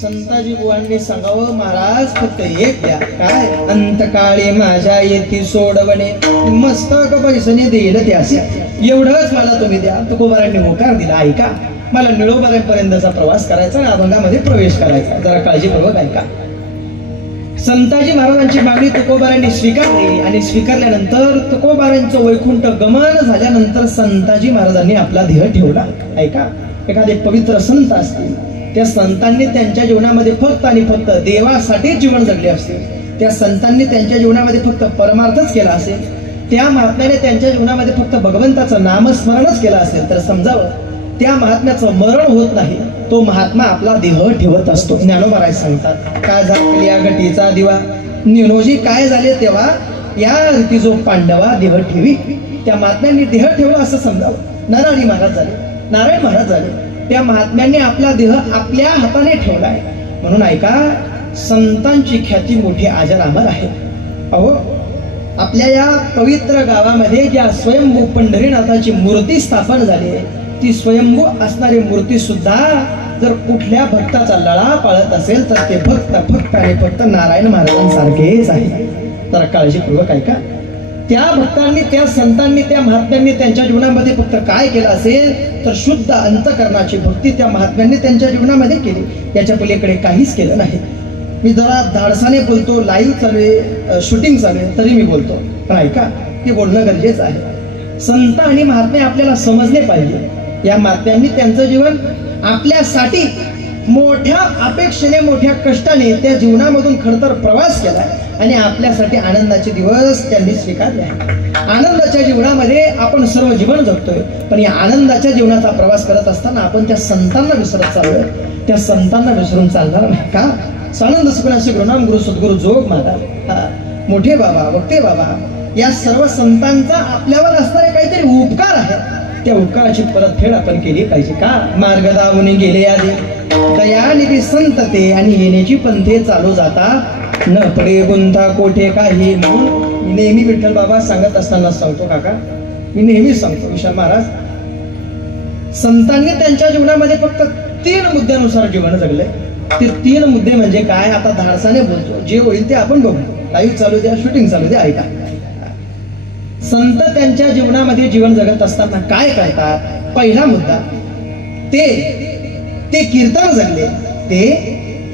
संताजी बुवांनी सांगावं महाराज फक्त एक द्या. काय अंतकाळी माझ्या येती सोडवणे मस्तक पैसने देईल ते असे एवढंच मला तुम्ही द्या. तुकोबारांनी होकार दिला. ऐका, मला निळोबारांपर्यंतचा प्रवास करायचा आणि अभंगामध्ये प्रवेश करायचा. जरा काळजीपूर्वक ऐका. संताजी महाराजांची मागणी तुकोबारांनी स्वीकारली आणि स्वीकारल्यानंतर तुकोबारांचं वैकुंठ गमन झाल्यानंतर संताजी महाराजांनी आपला देह ठेवला. ऐका, एखादे पवित्र संत असतील त्या संतांनी त्यांच्या जीवनामध्ये फक्त आणि फक्त देवासाठी जीवन जगले असते, त्या संतांनी त्यांच्या जीवनामध्ये फक्त परमार्थच केला असेल, त्या महात्म्याने त्यांच्या जीवनामध्ये फक्त भगवंताचं नामस्मरणच केलं असेल तर समजावं त्या महात्म्याचं मरण होत नाही, तो महात्मा आपला देह ठेवत असतो. ज्ञानोबा सांगतात काय झाले या गटीचा दिवा निनोजी काय झाले तेव्हा या रीती जो पांडवा देह ठेवी. त्या महात्म्यांनी देह ठेवला असं समजावं. नारायण महाराज झाले, त्या महात्म्यांनी आपला देह आपल्या हाताने ठेवलाय. म्हणून ऐका, संतांची ख्याती मोठी अजरामर आहे. अहो, आपल्या या पवित्र गावामध्ये ज्या स्वयंभू पंढरीनाथाची मूर्ती स्थापन झाली आहे, ती स्वयंभू असणारी मूर्ती सुद्धा जर कुठल्या भक्ताचा लळा पाळत असेल तर ते भक्त फक्त आणि फक्त नारायण महाराजांसारखेच आहे. तर काळजीपूर्वक ऐका. त्या भक्तांनी, त्या संतांनी, त्या महात्म्यांनी त्यांच्या जीवनामध्ये फक्त काय केलं असेल तर शुद्ध अंतकरणाची भक्ती त्या महात्म्यांनी त्यांच्या जीवनामध्ये केली. याच्या पलीकडे काहीच केलं नाही. मी जरा धाडसाने बोलतो, लाईव्ह चालू आहे, शूटिंग चालू आहे, तरी मी बोलतो. पण ऐका, हे बोलणं गरजेचं आहे. संत आणि महात्मे आपल्याला समजले पाहिजे. या महात्म्यांनी त्यांचं जीवन आपल्यासाठी मोठ्या अपेक्षेने, मोठ्या कष्टाने त्या जीवनामधून खरतर प्रवास केला आणि आपल्यासाठी आनंदाचे दिवस त्यांनी स्वीकारले आहे. आनंदाच्या जीवनामध्ये आपण सर्व जीवन जगतोय, पण या आनंदाच्या जीवनाचा प्रवास करत असताना आपण त्या संतांना विसरत चाललोय. त्या संतांना विसरून चालणार नाही का? स्वानंद सुखनासी गुरुनाम गुरु सद्गुरु जोग महाराज, मोठे बाबा, वक्ते बाबा, या सर्व संतांचा आपल्यावर असणारे काहीतरी उपकार आहे. त्या उपकाराची परतफेड आपण केली पाहिजे का? मार्ग दावून गेले आधी दयानिधी संत ते, आणि येण्याची पंथे चालू जाता न पडे गुंता कोठे काही. म्हणून मी नेहमी विठ्ठल बाबा सांगत असताना सांगतो काका, मी नेहमी सांगतो विशाल महाराज, संतांनी त्यांच्या जीवनामध्ये फक्त 3 मुद्द्यानुसार जीवन जगले. ते 3 मुद्दे म्हणजे काय? आता धाडसाने बोलतो, जे होईल ते आपण बघू. लाईव्ह चालू द्या, शूटिंग चालू द्या, ऐका. संत त्यांच्या जीवनामध्ये जीवन जगत असताना काय करतात? पहिला मुद्दा, ते कीर्तन जगले. ते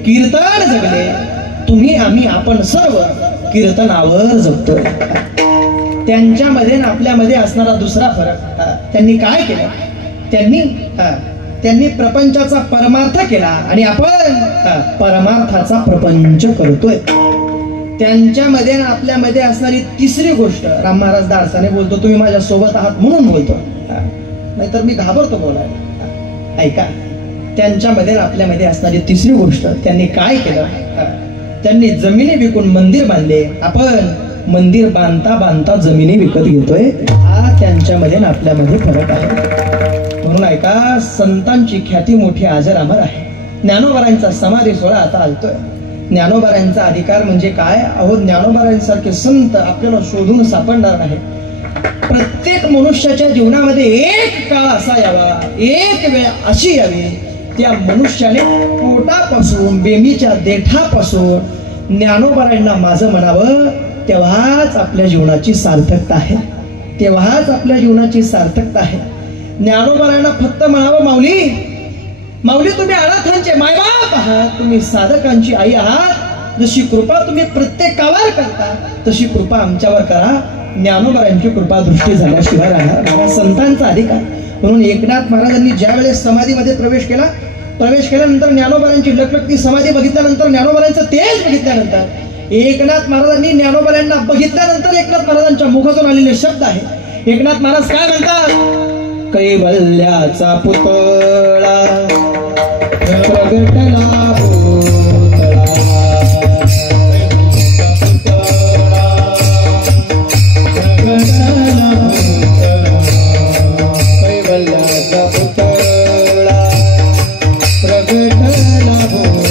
कीर्तन जगले. तुम्ही, आम्ही, आपण सर्व कीर्तनावर जगतोय. त्यांच्यामध्ये आपल्यामध्ये असणारा दुसरा फरक, त्यांनी काय केलं? त्यांनी प्रपंचाचा परमार्थ केला आणि आपण परमार्थाचा प्रपंच करतोय. त्यांच्यामध्ये आपल्यामध्ये असणारी तिसरी गोष्ट, राम महाराज धाडसाने बोलतो, तुम्ही माझ्या सोबत आहात म्हणून बोलतो, नाहीतर मी घाबरतो बोलायला. ऐका, त्यांच्यामध्ये आपल्यामध्ये असणारी तिसरी गोष्ट, त्यांनी काय केलं? त्यांनी जमिनी विकून मंदिर बांधले. आपण मंदिर बांधता बांधता जमिनी विकत घेतोय. हा त्यांच्यामध्ये आपल्यामध्ये फरक आहे. म्हणून ऐका, संतांची ख्याती मोठी आजर अमर आहे. ज्ञानोबारांचा समाधी सोहळा आता आलतोय. ज्ञानोबारांचा अधिकार म्हणजे काय? अहो, ज्ञानोबारांसारखे संत आपल्याला शोधून सापडणार नाही. प्रत्येक मनुष्याच्या जीवनामध्ये एक काळ असा यावा, एक वेळ अशी यावी, त्या मनुष्याने पोटापासून, बेमीच्या देठापासून ज्ञानोबारांना माझं म्हणावं. तेव्हाच आपल्या जीवनाची सार्थकता आहे. तेव्हाच आपल्या जीवनाची सार्थकता आहे. ज्ञानोबारांना फक्त म्हणावं, माऊली, माऊली, तुम्ही अनाथांचे मायबाप आहात, तुम्ही साधकांची आई आहात. जशी कृपा तुम्ही प्रत्येकावर करता, तशी कृपा आमच्यावर करा. ज्ञानोबारांची कृपा दृष्टी झाल्याशिवाय राहणार. संतांचा अधिकार. म्हणून एकनाथ महाराजांनी ज्या वेळेस समाधीमध्ये प्रवेश केल्यानंतर ज्ञानोबारांची लखलखती समाधी बघितल्यानंतर, ज्ञानोबारांचं तेज बघितल्यानंतर, एकनाथ महाराजांनी ज्ञानोबारांना बघितल्यानंतर एकनाथ महाराजांच्या मुखातून आलेले शब्द आहे. एकनाथ महाराज काय म्हणतात? कैवल्याचा पुतळा प्रगटला भूतळा, कैवल्याचा पुतळा प्रगटला भूतळा,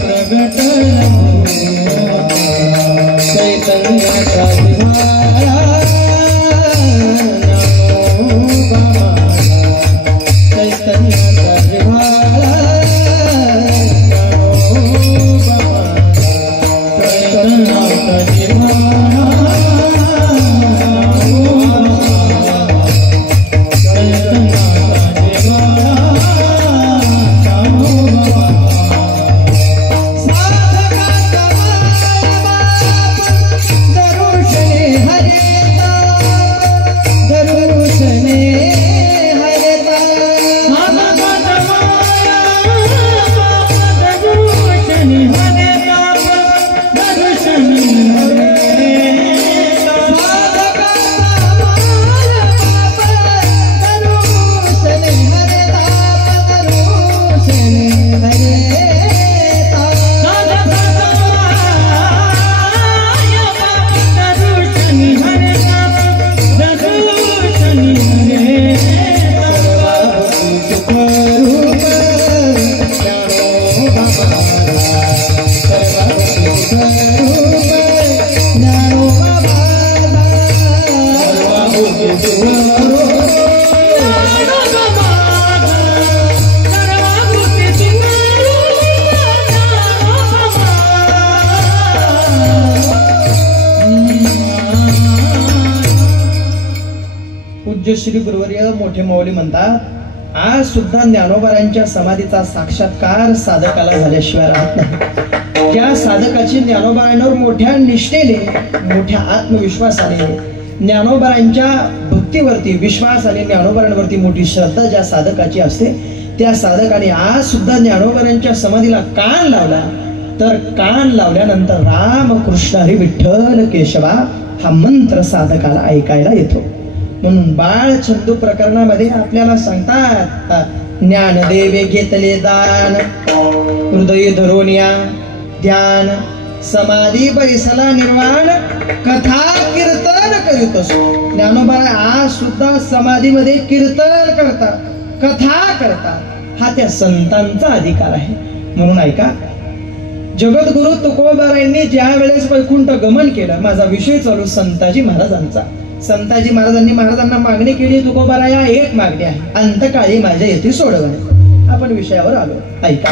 प्रगटला चैतन्याचा विहारा, चैतन्याचा विहारा, चैतन्याचा विहारा, श्री गुरुवर्य मोठे माऊली म्हणतात, आज सुद्धा ज्ञानोबारांच्या समाधीचा साक्षात्कार साधकाला झाल्याशिवाय राहत नाही. ज्या साधकाची ज्ञानोबारांवर मोठ्या निष्ठेने, मोठ्या आत्मविश्वासाने, ज्ञानोबारांच्या भक्तीवरती विश्वासाने, ज्ञानोबारांवरती मोठी श्रद्धा ज्या साधकाची असते, त्या साधकाने आज सुद्धा ज्ञानोबारांच्या समाधीला कान लावला, तर कान लावल्यानंतर राम कृष्ण हरी विठ्ठल केशवा हा मंत्र साधकाला ऐकायला येतो. म्हणून बाळ छंदू प्रकरणामध्ये आपल्याला सांगतात, ज्ञानदेवे घेतले दान, हृदय धरोनिया ध्यान, समाधी बैसला निर्वाण, कथा कीर्तन करीत असो. ज्ञानोबा आज सुद्धा समाधीमध्ये कीर्तन करतात, कथा करतात. हा त्या संतांचा अधिकार आहे. म्हणून ऐका, जगद्गुरु तुकोबारायांनी ज्या वेळेस वैकुंठ गमन केलं, माझा विषय चालू संताजी महाराजांचा. संताजी महाराजांनी महाराजांना मागणी केली, तुकोबाराया एक मागणी आहे, अंतकाळी माझ्या येथे सोडवणे. आपण विषयावर आलो, ऐका.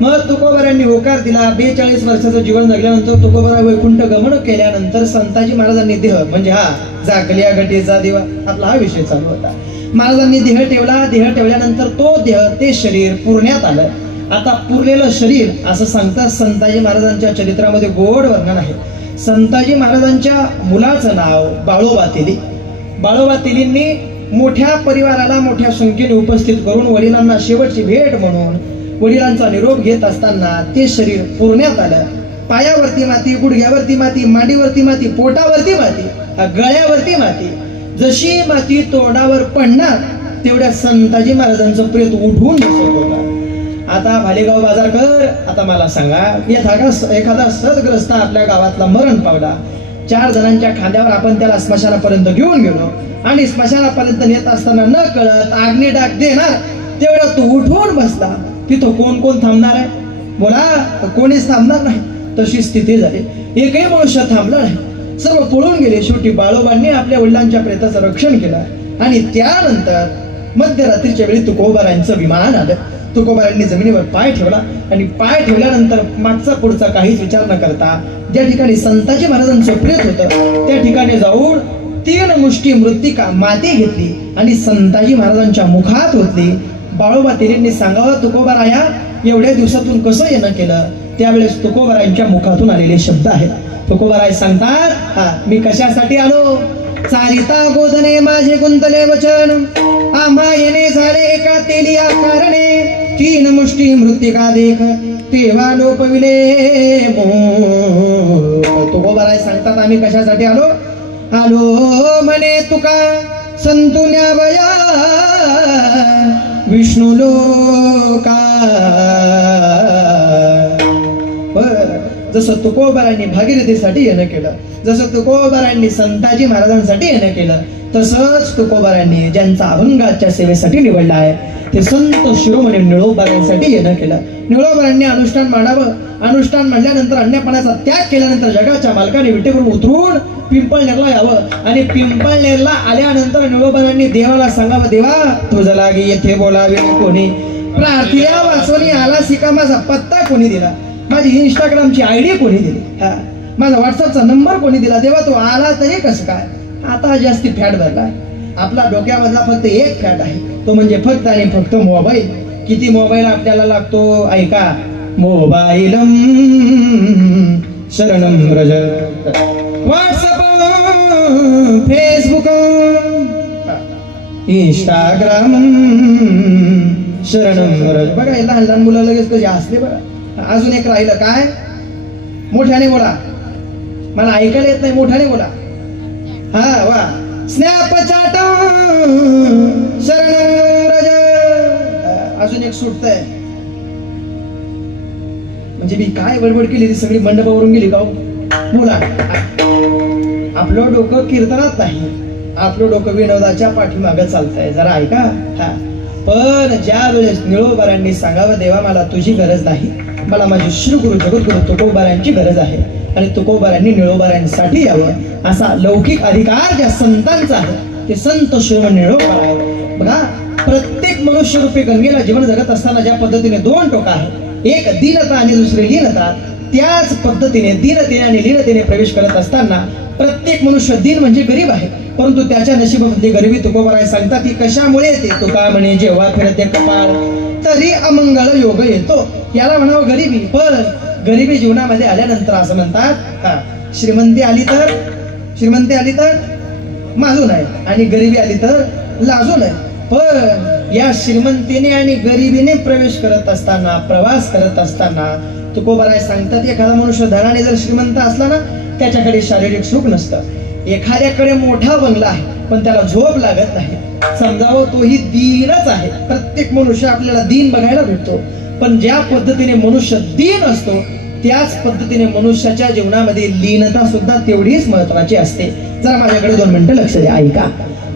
मग तुकोबारायांनी होकार दिला. 42 वर्षाचं जीवन जगल्यानंतर तुकोबारा वैकुंठ गमन केल्यानंतर संताजी महाराजांनी देह म्हणजे हा जागल्या घटीचा दिवा, आपला हा विषय चालू होता. महाराजांनी देह ठेवला. देह ठेवल्यानंतर तो देह, ते शरीर पुरण्यात आलं. आता पुरलेलं शरीर असं सांगतात संताजी महाराजांच्या चरित्रामध्ये गोड वर्णन आहे. संताजी महाराजांच्या मुलाचं नाव बाळोबा तेली. बाळोबा तेलींनी मोठ्या परिवाराला मोठ्या संख्येने उपस्थित करून वडिलांना शेवटची भेट म्हणून वडिलांचा निरोप घेत असताना ते शरीर पुरण्यात आलं. पायावरती माती, गुडघ्यावरती माती, मांडीवरती माती, पोटावरती माती, गळ्यावरती माती. जशी माती तोंडावर पडणार तेवढ्या संताजी महाराजांचं प्रेत उठून दिसत होतं. आता भालेगाव बाजारकर, आता मला सांगा, एखादा सदग्रस्त आपल्या गावातला मरण पावला, 4 जणांच्या खांद्यावर आपण त्याला स्मशानापर्यंत घेऊन गेलो आणि स्मशानापर्यंत नेत असताना न कळत आग्नी डाक देणार तेवढा तो उठून बसला, तिथं कोण कोण थांबणार आहे? बोला, कोणीच थांबणार नाही. तशी स्थिती झाली. एकही मनुष्य थांबला नाही, सर्व पळून गेले. शेवटी बाळोबांनी आपल्या वडिलांच्या प्रेताचं रक्षण केलं आणि त्यानंतर मध्यरात्रीच्या वेळी तुकोबारांचं विमान आलं. तुकोबारांनी जमिनीवर पाय ठेवला आणि पाय ठेवल्यानंतर मागचा पुढचा काहीच विचार न करता ज्या ठिकाणी संताजी महाराजांचं प्रेत होतं त्या ठिकाणी जाऊन 3 मुष्टी मृत्तिका माती घेतली आणि संताजी महाराजांच्या मुखात ओतली. बाळोबा तेलींनी सांगावं, तुकोबाराया एवढ्या दिवसातून कसं येणं केलं? त्यावेळेस तुकोबारायांच्या मुखातून आलेले शब्द आहेत. तुकोबाराय सांगतात, मी कशासाठी आलो? चारिता बोधने माझे गुंतले वचन, आम्हा येणे झाले एका तेलिया कारणे, 3 मुष्टी मृत्तिका देख तेव्हा लोपविले मोह. तुकोबाराय सांगतात, आम्ही कशासाठी आलो? आलो म्हणे तुका संतुन्या वया विष्णू लोका. जसं तुकोबारांनी भागीरथीसाठी येणं केलं, जसं तुकोबारांनी संताजी महाराजांसाठी येणं केलं, तसंच तुकोबारांनी ज्यांचा अभंगाच्या सेवेसाठी निवडला आहे ते संत शिरोमणी निळोबारांसाठी येणं केलं. निळोबारांनी अनुष्ठान मांडावं. अनुष्ठान मांडल्यानंतर अन्नपाण्याचा त्याग केल्यानंतर जगाच्या मालकाने विटेवरून उतरून पिंपळनेरला यावं आणि पिंपळनेरला आल्यानंतर निळोबारांनी देवाला सांगावं, देवा तुझं लागी येथे बोलावे कोणी, प्रार्थना वाचवणी आला शिका, माझा पत्ता कोणी दिला, माझी इंस्टाग्रामची ID कोणी दिली, माझा व्हॉट्सअपचा नंबर कोणी दिला, देवा तो आला तरी कसं काय? आता जास्ती फॅट भरला. आपला डोक्यामधला फक्त एक फॅट आहे, तो म्हणजे फक्त आणि फक्त मोबाईल. किती मोबाईल आपल्याला लागतो? ऐका, मोबाईल शरणम रज, व्हॉट्सअप, फेसबुक, इंस्टाग्राम शरणम रज. बघा लहान लहान मुलं लगेच कशी असते बघा. अजून एक राहिलं काय? मोठ्याने बोला, मला ऐकायला येत नाही, मोठ्याने बोला. हा वा, स्नॅपचॅट शरणम रज. अजून एक सुटतंय, म्हणजे मी काय बडबड केली ती सगळी मंडपावरून गेली का? बोला. आपलं डोकं कीर्तनात नाही, आपलं डोकं विनोदाच्या पाठीमागं चालतंय. जरा ऐका. हा, पण ज्या वेळेस निळोबारांनी सांगावं, देवा मला तुझी गरज नाही, मला माझे श्रीगुरु जगद्गुरु तुकोबारांची गरज आहे आणि तुकोबारांनी निळोबारांसाठी यावं, असा लौकिक अधिकार ज्या संतांचा आहे ते संत शिरोमणी निळोबारा. बघा, प्रत्येक मनुष्य रूपी गंगेला जीवन जगत असताना ज्या पद्धतीने 2 टोका आहेत, एक दीनता आणि दुसरी लीनता, त्याच पद्धतीने दीनतेने आणि लीनतेने प्रवेश करत असताना प्रत्येक मनुष्य दीन म्हणजे गरीब आहे, परंतु त्याच्या नशिबामधली गरिबी तुकोबराय सांगतात ती कशामुळे येते. तुका म्हणे जेव्हा फिरते कपाळ तरी अमंगळ योग येतो. याला म्हणावं गरिबी. पण गरिबी जीवनामध्ये आल्यानंतर असं म्हणतात श्रीमंती आली तर माजून आहे आणि गरिबी आली तर लाजून आहे. पण या श्रीमंतीने आणि गरिबीने प्रवेश करत असताना प्रवास करत असताना तुकोबराय सांगतात एखादा मनुष्य धनाने जर श्रीमंत असला ना त्याच्याकडे शारीरिक सुख नसतं. एखाद्याकडे मोठा बंगला आहे पण त्याला झोप लागत नाही, समजावं तोही दीनच आहे. प्रत्येक मनुष्य आपल्याला दीन बघायला भेटतो, पण ज्या पद्धतीने मनुष्य दीन असतो त्याच पद्धतीने मनुष्याच्या जीवनामध्ये लीनता सुद्धा तेवढीच महत्वाची असते. जरा माझ्याकडे 2 मिनिटं लक्ष द्या, ऐका.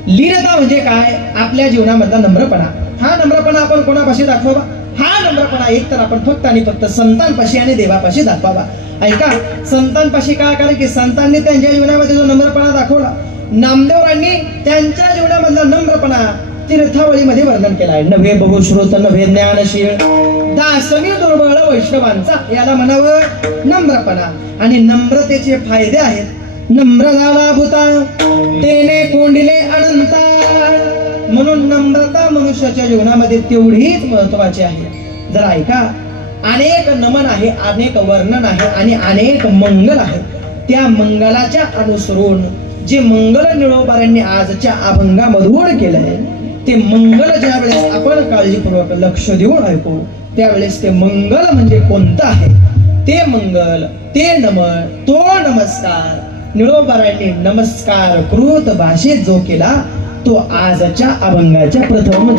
लीनता म्हणजे काय? आपल्या जीवनामधला नम्रपणा. हा नम्रपणा आपण कोणापाशी दाखवावा? हा नम्रपणा एक तर आपण फक्त आणि फक्त संतांपाशी आणि देवापाशी दाखवावा. ऐका, संतांपाशी काय? कारण की संतांनी त्यांच्या जीवनामध्ये जो नम्रपणा दाखवला, नामदेवरांनी त्यांच्या जीवनामधला नम्रपणा तीर्थावळीमध्ये वर्णन केला आहे. नव्हे बहुश्रुत नव्हे ज्ञानशील दासनी दुर्बळ वैष्णवांचा, याला म्हणावं नम्रपणा. आणि नम्रतेचे फायदे आहेत. नम्र झाला भूता तेने कोंडिले अनंता. म्हणून नम्रता मनुष्याच्या जीवनामध्ये तेवढीच महत्वाची आहे. जरा ऐका, अनेक नमन आहे, अनेक वर्णन आहे आणि अनेक मंगल आहे. त्या मंगलाच्या अनुसरून जे मंगल निळोबारांनी आजच्या अभंगामधून केलंय ते मंगल ज्या वेळेस आपण काळजीपूर्वक लक्ष देऊन ऐकू त्यावेळेस ते मंगल म्हणजे कोणतं आहे? ते मंगल, ते नमन, तो नमस्कार निळोबारांनी नमस्कार कृत भाषेत जो केला तो आजच्या अभंगाच्या प्रथम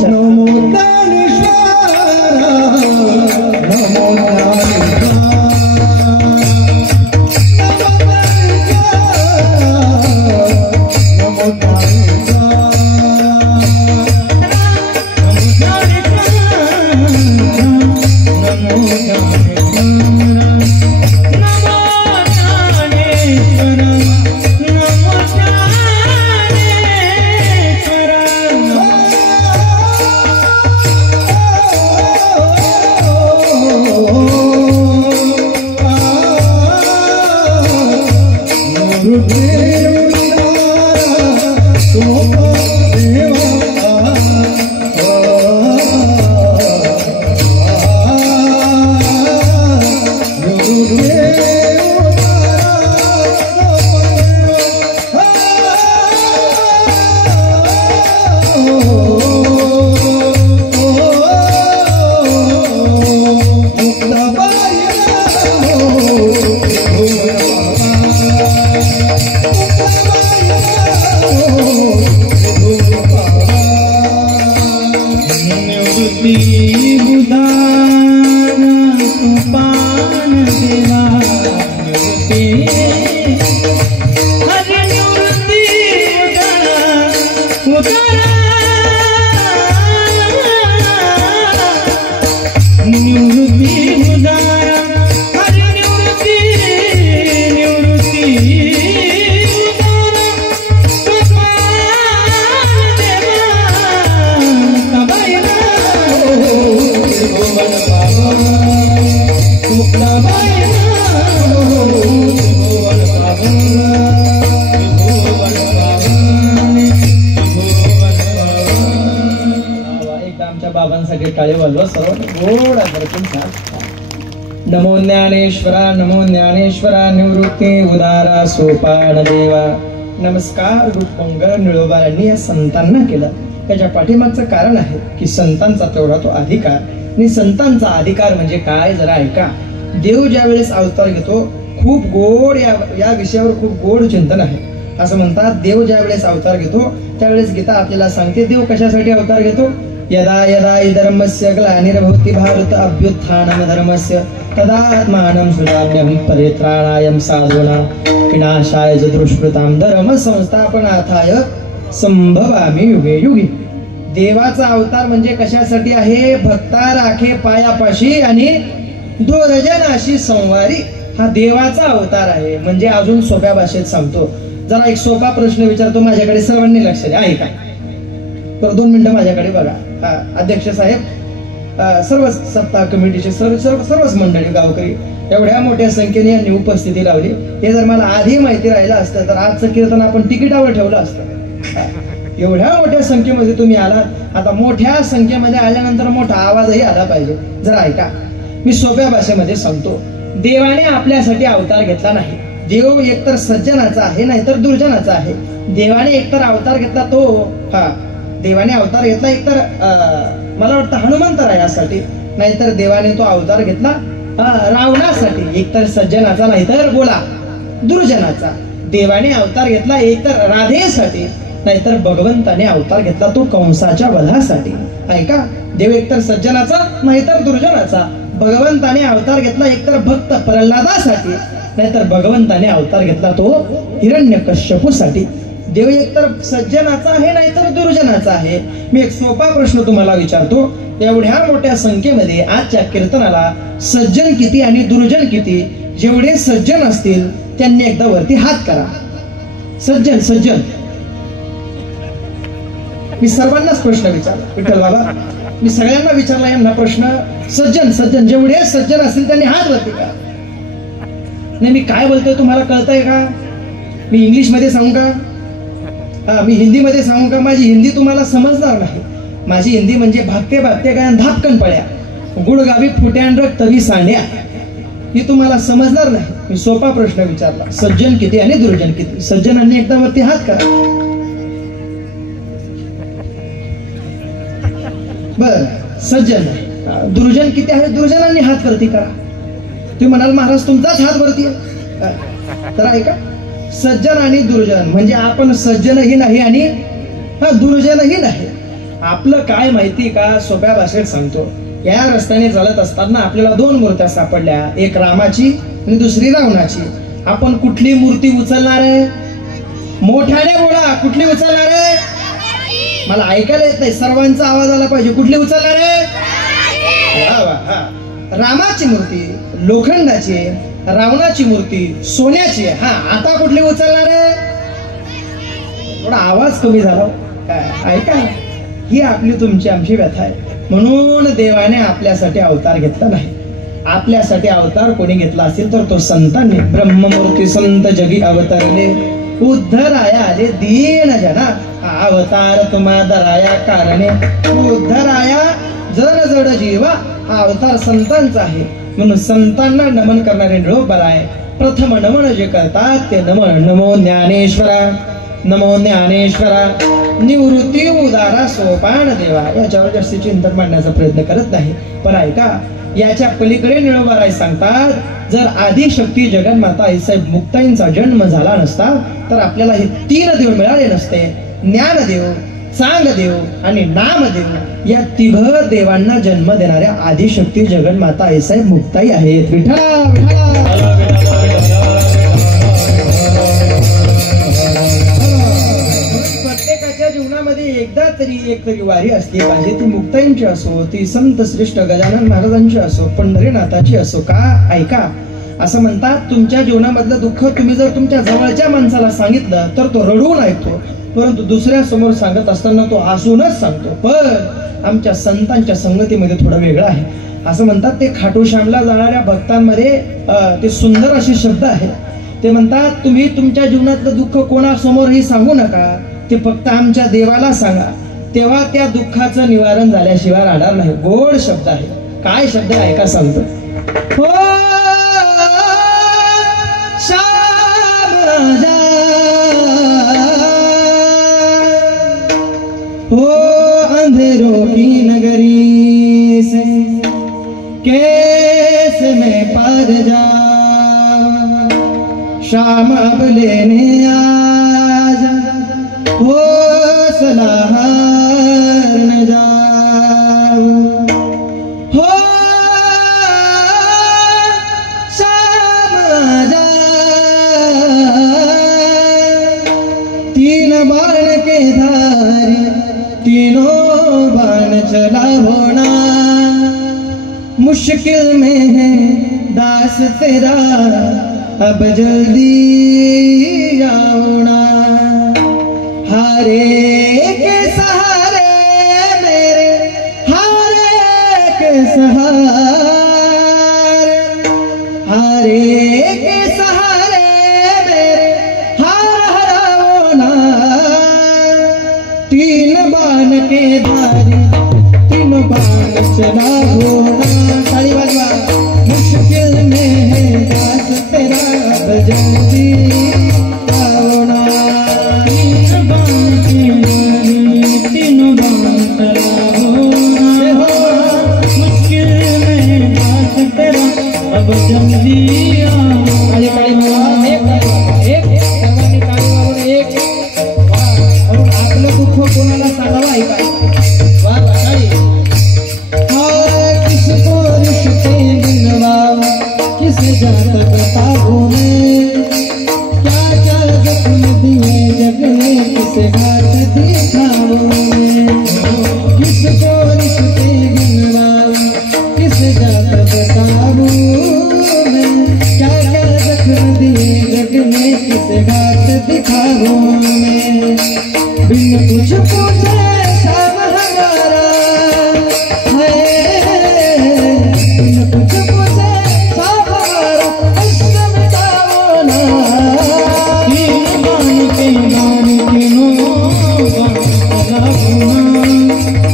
नमो नमो ज्ञानेश्वरा निवृत्ती उदारा सोपान देवा. नमस्कार रूपमंगळ निळोबारांनी या संतांना केलं. त्याच्या पाठीमागचं कारण आहे की संतांचा तेवढा तो अधिकार. आणि संतांचा अधिकार म्हणजे काय? जरा ऐका. देव ज्या वेळेस अवतार घेतो खूप गोड या विषयावर खूप गोड चिंतन आहे. असं म्हणतात देव ज्या वेळेस अवतार घेतो त्यावेळेस गीता आपल्याला सांगते देव कशासाठी अवतार घेतो. यदा यदा हि धर्मस्य ग्लानिर्भवति भारत अभ्युत्थानं धर्मस्य तदात्मानं सुजाम्यहं परित्राणाय साधूनां विनाशाय च दुष्कृतां धर्म संस्थापनार्थाय संभवामि युगे युगे. देवाचा अवतार म्हणजे कशासाठी आहे? भक्ता राखे पायापाशी आणि दुर्जनाशी संवारी. हा देवाचा अवतार आहे. म्हणजे अजून सोप्या भाषेत सांगतो. जरा एक सोपा प्रश्न विचारतो, माझ्याकडे सर्वांनी लक्ष द्या, ऐका. तर 2 मिनिटं माझ्याकडे बघा. अध्यक्ष साहेब, सर्व सत्ता कमिटीचे सर्वच मंडळी गावकरी एवढ्या मोठ्या संख्येने यांनी उपस्थिती लावली. हे जर मला आधी माहिती राहिलं असतं तर आजचं कीर्तन आपण तिकिटावर ठेवलं असतं. एवढ्या मोठ्या संख्येमध्ये तुम्ही आलात. आता मोठ्या संख्येमध्ये आल्यानंतर मोठा आवाजही आला पाहिजे. जरा ऐका, मी सोप्या भाषेमध्ये सांगतो. देवाने आपल्यासाठी अवतार घेतला नाही. देव एकतर सज्जनाचा आहे नाहीतर दुर्जनाचा आहे. देवाने एकतर अवतार घेतला तो देवाने अवतार घेतला एकतर मला वाटतं हनुमंतरायासाठी, नाहीतर देवाने तो अवतार घेतला रावणासाठी. एकतर सज्जनाचा नाहीतर बोला दुर्जनाचा. देवाने अवतार घेतला एकतर राधेसाठी, नाहीतर भगवंताने अवतार घेतला तो कंसाच्या वधासाठी. ऐका, देव एकतर सज्जनाचा नाहीतर दुर्जनाचा. भगवंताने अवतार घेतला एकतर भक्त प्रल्हादासाठी, नाहीतर भगवंताने अवतार घेतला तो हिरण्यकश्यपूसाठी. देव एकतर सज्जनाचा आहे नाहीतर दुर्जनाचा आहे. मी एक सोपा प्रश्न तुम्हाला विचारतो. एवढ्या मोठ्या संख्येमध्ये आजच्या कीर्तनाला सज्जन किती आणि दुर्जन किती? जेवढे सज्जन असतील त्यांनी एकदा वरती हात करा. सज्जन सज्जन. मी सर्वांनाच प्रश्न विचारला. विठ्ठल बाबा, मी सगळ्यांना विचारला यांना प्रश्न. सज्जन सज्जन, जेवढे सज्जन असतील त्यांनी हात वरती करा. नाही, मी काय बोलतोय तुम्हाला कळतंय का? मी इंग्लिश मध्ये सांगू का? मी हिंदी मध्ये सांगू का? माझी हिंदी तुम्हाला समजणार नाही. माझी हिंदी म्हणजे भागते भागते काय धापकन पड्या, गुडगावी फुट्यान रक्तवी सांड्या, ही तुम्हाला समजणार नाही. मी सोपा प्रश्न विचारला. सज्जन किती आणि दुर्जन किती? सज्जनांनी एकदा वरती हात करा. बर, सज्जन. दुर्जन किती आहे? दुर्जनांनी हात वरती करा. तुम्ही म्हणाल महाराज तुमचाच हात वरती आहे. तर ऐका, सज्जन आणि दुर्जन म्हणजे आपण सज्जनही नाही आणि दुर्जनही नाही. आपलं काय माहिती का? सोप्या भाषेत सांगतो. या रस्त्याने चालत असताना आपल्याला दोन मूर्त्या सापडल्या, एक रामाची आणि दुसरी रावणाची. आपण कुठली मूर्ती उचलणार आहे? मोठ्याने बोला, कुठली उचलणार आहे? मला ऐकायला येत नाही, सर्वांचा आवाज आला पाहिजे. कुठली उचलणार आहे? रामाची मूर्ती लोखंडाची आहे, रावणाची मूर्ती सोन्याची आहे. आता कुठली उचलणार आहे? थोडा आवाज कमी झाला. काय ऐका, ही आपली तुमची आमची व्यथा आहे. म्हणून देवाने आपल्यासाठी अवतार घेतला नाही. आपल्यासाठी अवतार कोणी घेतला असेल तर तो संतांनी. ब्रह्ममूर्ती संत जगी अवतरले, उद्धराया आले दीन जना. अवतार तुम्हा दराया कारणे, उद्धराया जन जड जीवा. हा अवतार संतांचा आहे. म्हणून संतांना नमन करणारे निरोबर आहे. प्रथम नमन जे करतात ते नमन. नमो ज्ञानेश्वरा, नमो ज्ञानेश्वरा. निवृत्ती उदारा सोपान देवा. याच्यावर जास्त चिंतन मांडण्याचा प्रयत्न करत नाही. पण ऐका, याच्या पलीकडे निरोबराय सांगतात, जर आदिशक्ती जगन्माता आईसाहेब मुक्ताईंचा जन्म झाला नसता तर आपल्याला हे तीन देव मिळाले नसते. ज्ञानदेव, चांगदेव आणि नामदेव या तिघ देवांना जन्म देणाऱ्या आदिशक्ती जगन्माता आईसाहेब मुक्ताई आहेत. प्रत्येकाच्या जीवनामध्ये एकदा तरी एक तरी वारी असली पाहिजे. ती मुक्ताईंची असो, ती संत श्रेष्ठ गजानन महाराजांची असो, पंढरीनाथाची असो. का? ऐका, असं म्हणतात तुमच्या जीवनामधलं दुःख तुम्ही जर तुमच्या जवळच्या माणसाला सांगितलं तर तो रडून ऐकतो, परंतु दुसऱ्या समोर सांगत असताना तो हसूनच सांगतो. पण आमच्या संतांच्या संगतीमध्ये थोडं वेगळं आहे. असं म्हणतात ते खाटूश्यामला जाणाऱ्या भक्तांमध्ये ते सुंदर असे शब्द आहेत. ते म्हणतात तुम्ही तुमच्या जीवनातलं दुःख कोणासमोरही सांगू नका, ते फक्त आमच्या देवाला सांगा, तेव्हा त्या दुःखाचं निवारण झाल्याशिवाय राहणार नाही. गोड शब्द आहे. काय शब्द आहे ऐका सांगतो. हो अंधेरों की नगरी से कैसे मैं पार जाऊं, शाम अब लेने आ जा, हो सलाह न जाऊं. हो शाम जा, तीन बाण के धारी तीनों बाण चला होना, मुश्किल में है दास तेरा अब जल्दी आओना. हारे के सहारे मेरे, हारे के हारे के सहारे मेरे हार हराओ ना, तीन बाण के धारी तीन बाण चलाओ ना। ताली बजवा। मुश्किल में है दास तेरा अब जल्दी आओ ना, तीन बाण के धारी तीन बाण चलाओ ना, मुश्किल में दास तेरा अब जल्दी आओ। काली काली बाबा एक सर्वांनी काली बाबा एक म्हणून आपलं दुःख कोणाला सांगावं आहे काय? वाह काळी। किसको रिश्ते दिलवाओ किसे जात बताओ मैं, क्या क्या जख्म दिए जग में किसे हाथ दिखाओ मैं। किसको रिश्ते दिलवाओ किसे जात बताओ मैं, क्या क्या जख्म दिए जग में किसे हाथ दिखाओ मैं। बिन कुछ पूछे सब हमारा है, बिन कुछ पूछे सब हमारा इश्क मिटाओ ना, तीन बाण के धारी तीनों बाण चलाओ ना,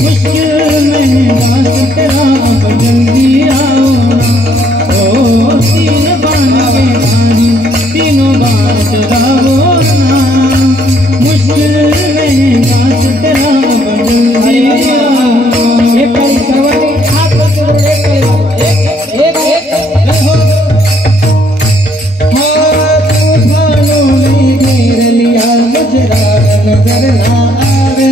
मुश्किल में दास तेरा अब जल्दी आओ ना। ओ तीन बाण के धारी तीनों बाण चलाओ ना, मुश्किल में दास तेरा अब जल्दी आओ। एक कड़ी सर्वांनी हाथ जोड़ून एक हो। तूफानों ने घेर लिया मुझे राह नजर ना आवे,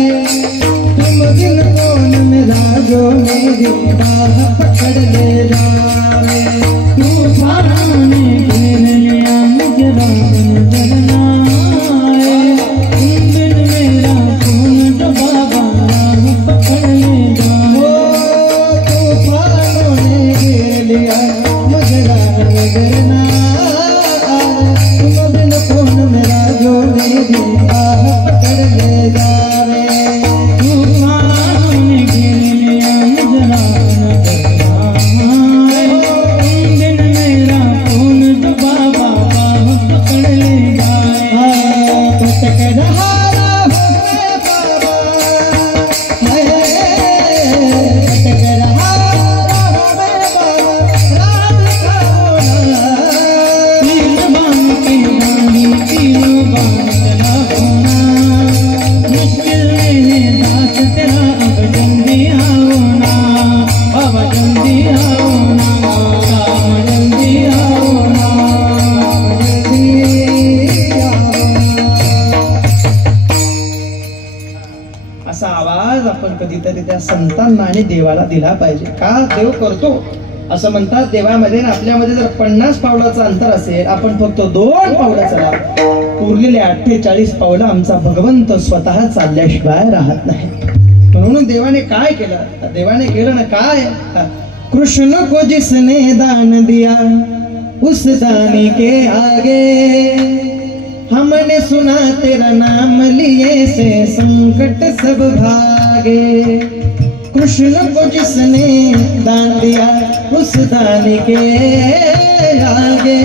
तुम दिन कौन मिला जो मेरी बाह पकड़ ले जावे। तूफानों ने घेर लिया मुझे राह नजर ना आए, तुम दिन मेरा कौन जो बाबा राह पकड़ ले जावे। तूफानों ने घेर लिया मुझे राह नजर ना आए, तुम दिन कौन मेरा जो मेरी बाह पकड़ ले जावे। तूफानों ने घेर लिया मुझे राह नजर ना आए, तुम दिन मेरा कौन जो बाबा बाह पकड़ ले जाए। भटक रहा है बाबा है, भटक रहा है बाबा राह दिखाओ ना, तीन बाण के धारी तीनों बाण चलाओ ना, मुश्किल में दास तेरा अब जल्दी आओ ना, अब जल्दी आओ ना, अब जल्दी आओ ना, जल्दी आओ। असा आवाज आपण कधीतरी त्या संतांना आणि देवाला दिला पाहिजे। का देव करतो असं म्हणतात, देवामध्ये आणि आपल्यामध्ये जर 50 पावलाचं अंतर असेल, आपण फक्त 2 पावलं चला, उरलेले 48 पावलं आमचा भगवंत स्वतः चालल्याशिवाय राहत नाही। म्हणून देवाने काय केलं? देवाने केलं ना काय? कृष्ण को जिसने दान दिया उस दानी के आगे, हमने सुना तेरा नाम लिए से संकट सब भागे। कृष्ण को जिसने दान दिया उस दानी के आगे,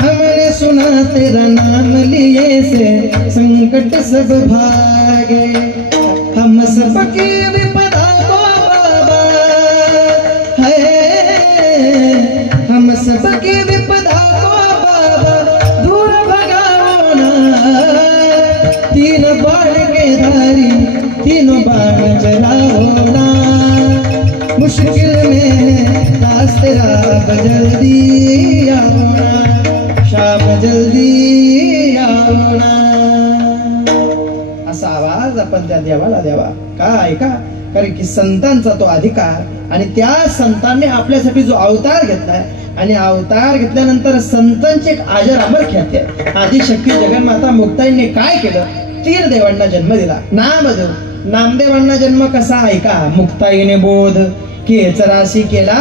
हमने सुना तेरा नाम लिए से संकट सब भागे। हम सबकी विपदा को बाबा है, हम सबकी विपदा को बाबा दूर भगाओ ना, तीन बाण के धारी तीनों बाण चलाओ ना, मुश्किल में दास तेरा अब जल्दी आओ ना, शाम जल्दी आओ ना। असा आवाज आपण त्या देवाला द्यावा। का ऐका? कारण की संतांचा तो अधिकार आणि त्या संतांनी आपल्यासाठी जो अवतार घेतलाय आणि अवतार घेतल्यानंतर संतांची एक आजर अमर ख्याती आहे। आदिशक्ती जगन्माता मुक्ताईने काय केलं? 3 देवांना जन्म दिला। नामदेव नामदेवांना जन्म कसा ऐका? मुक्ताईने बोध केचराशी केला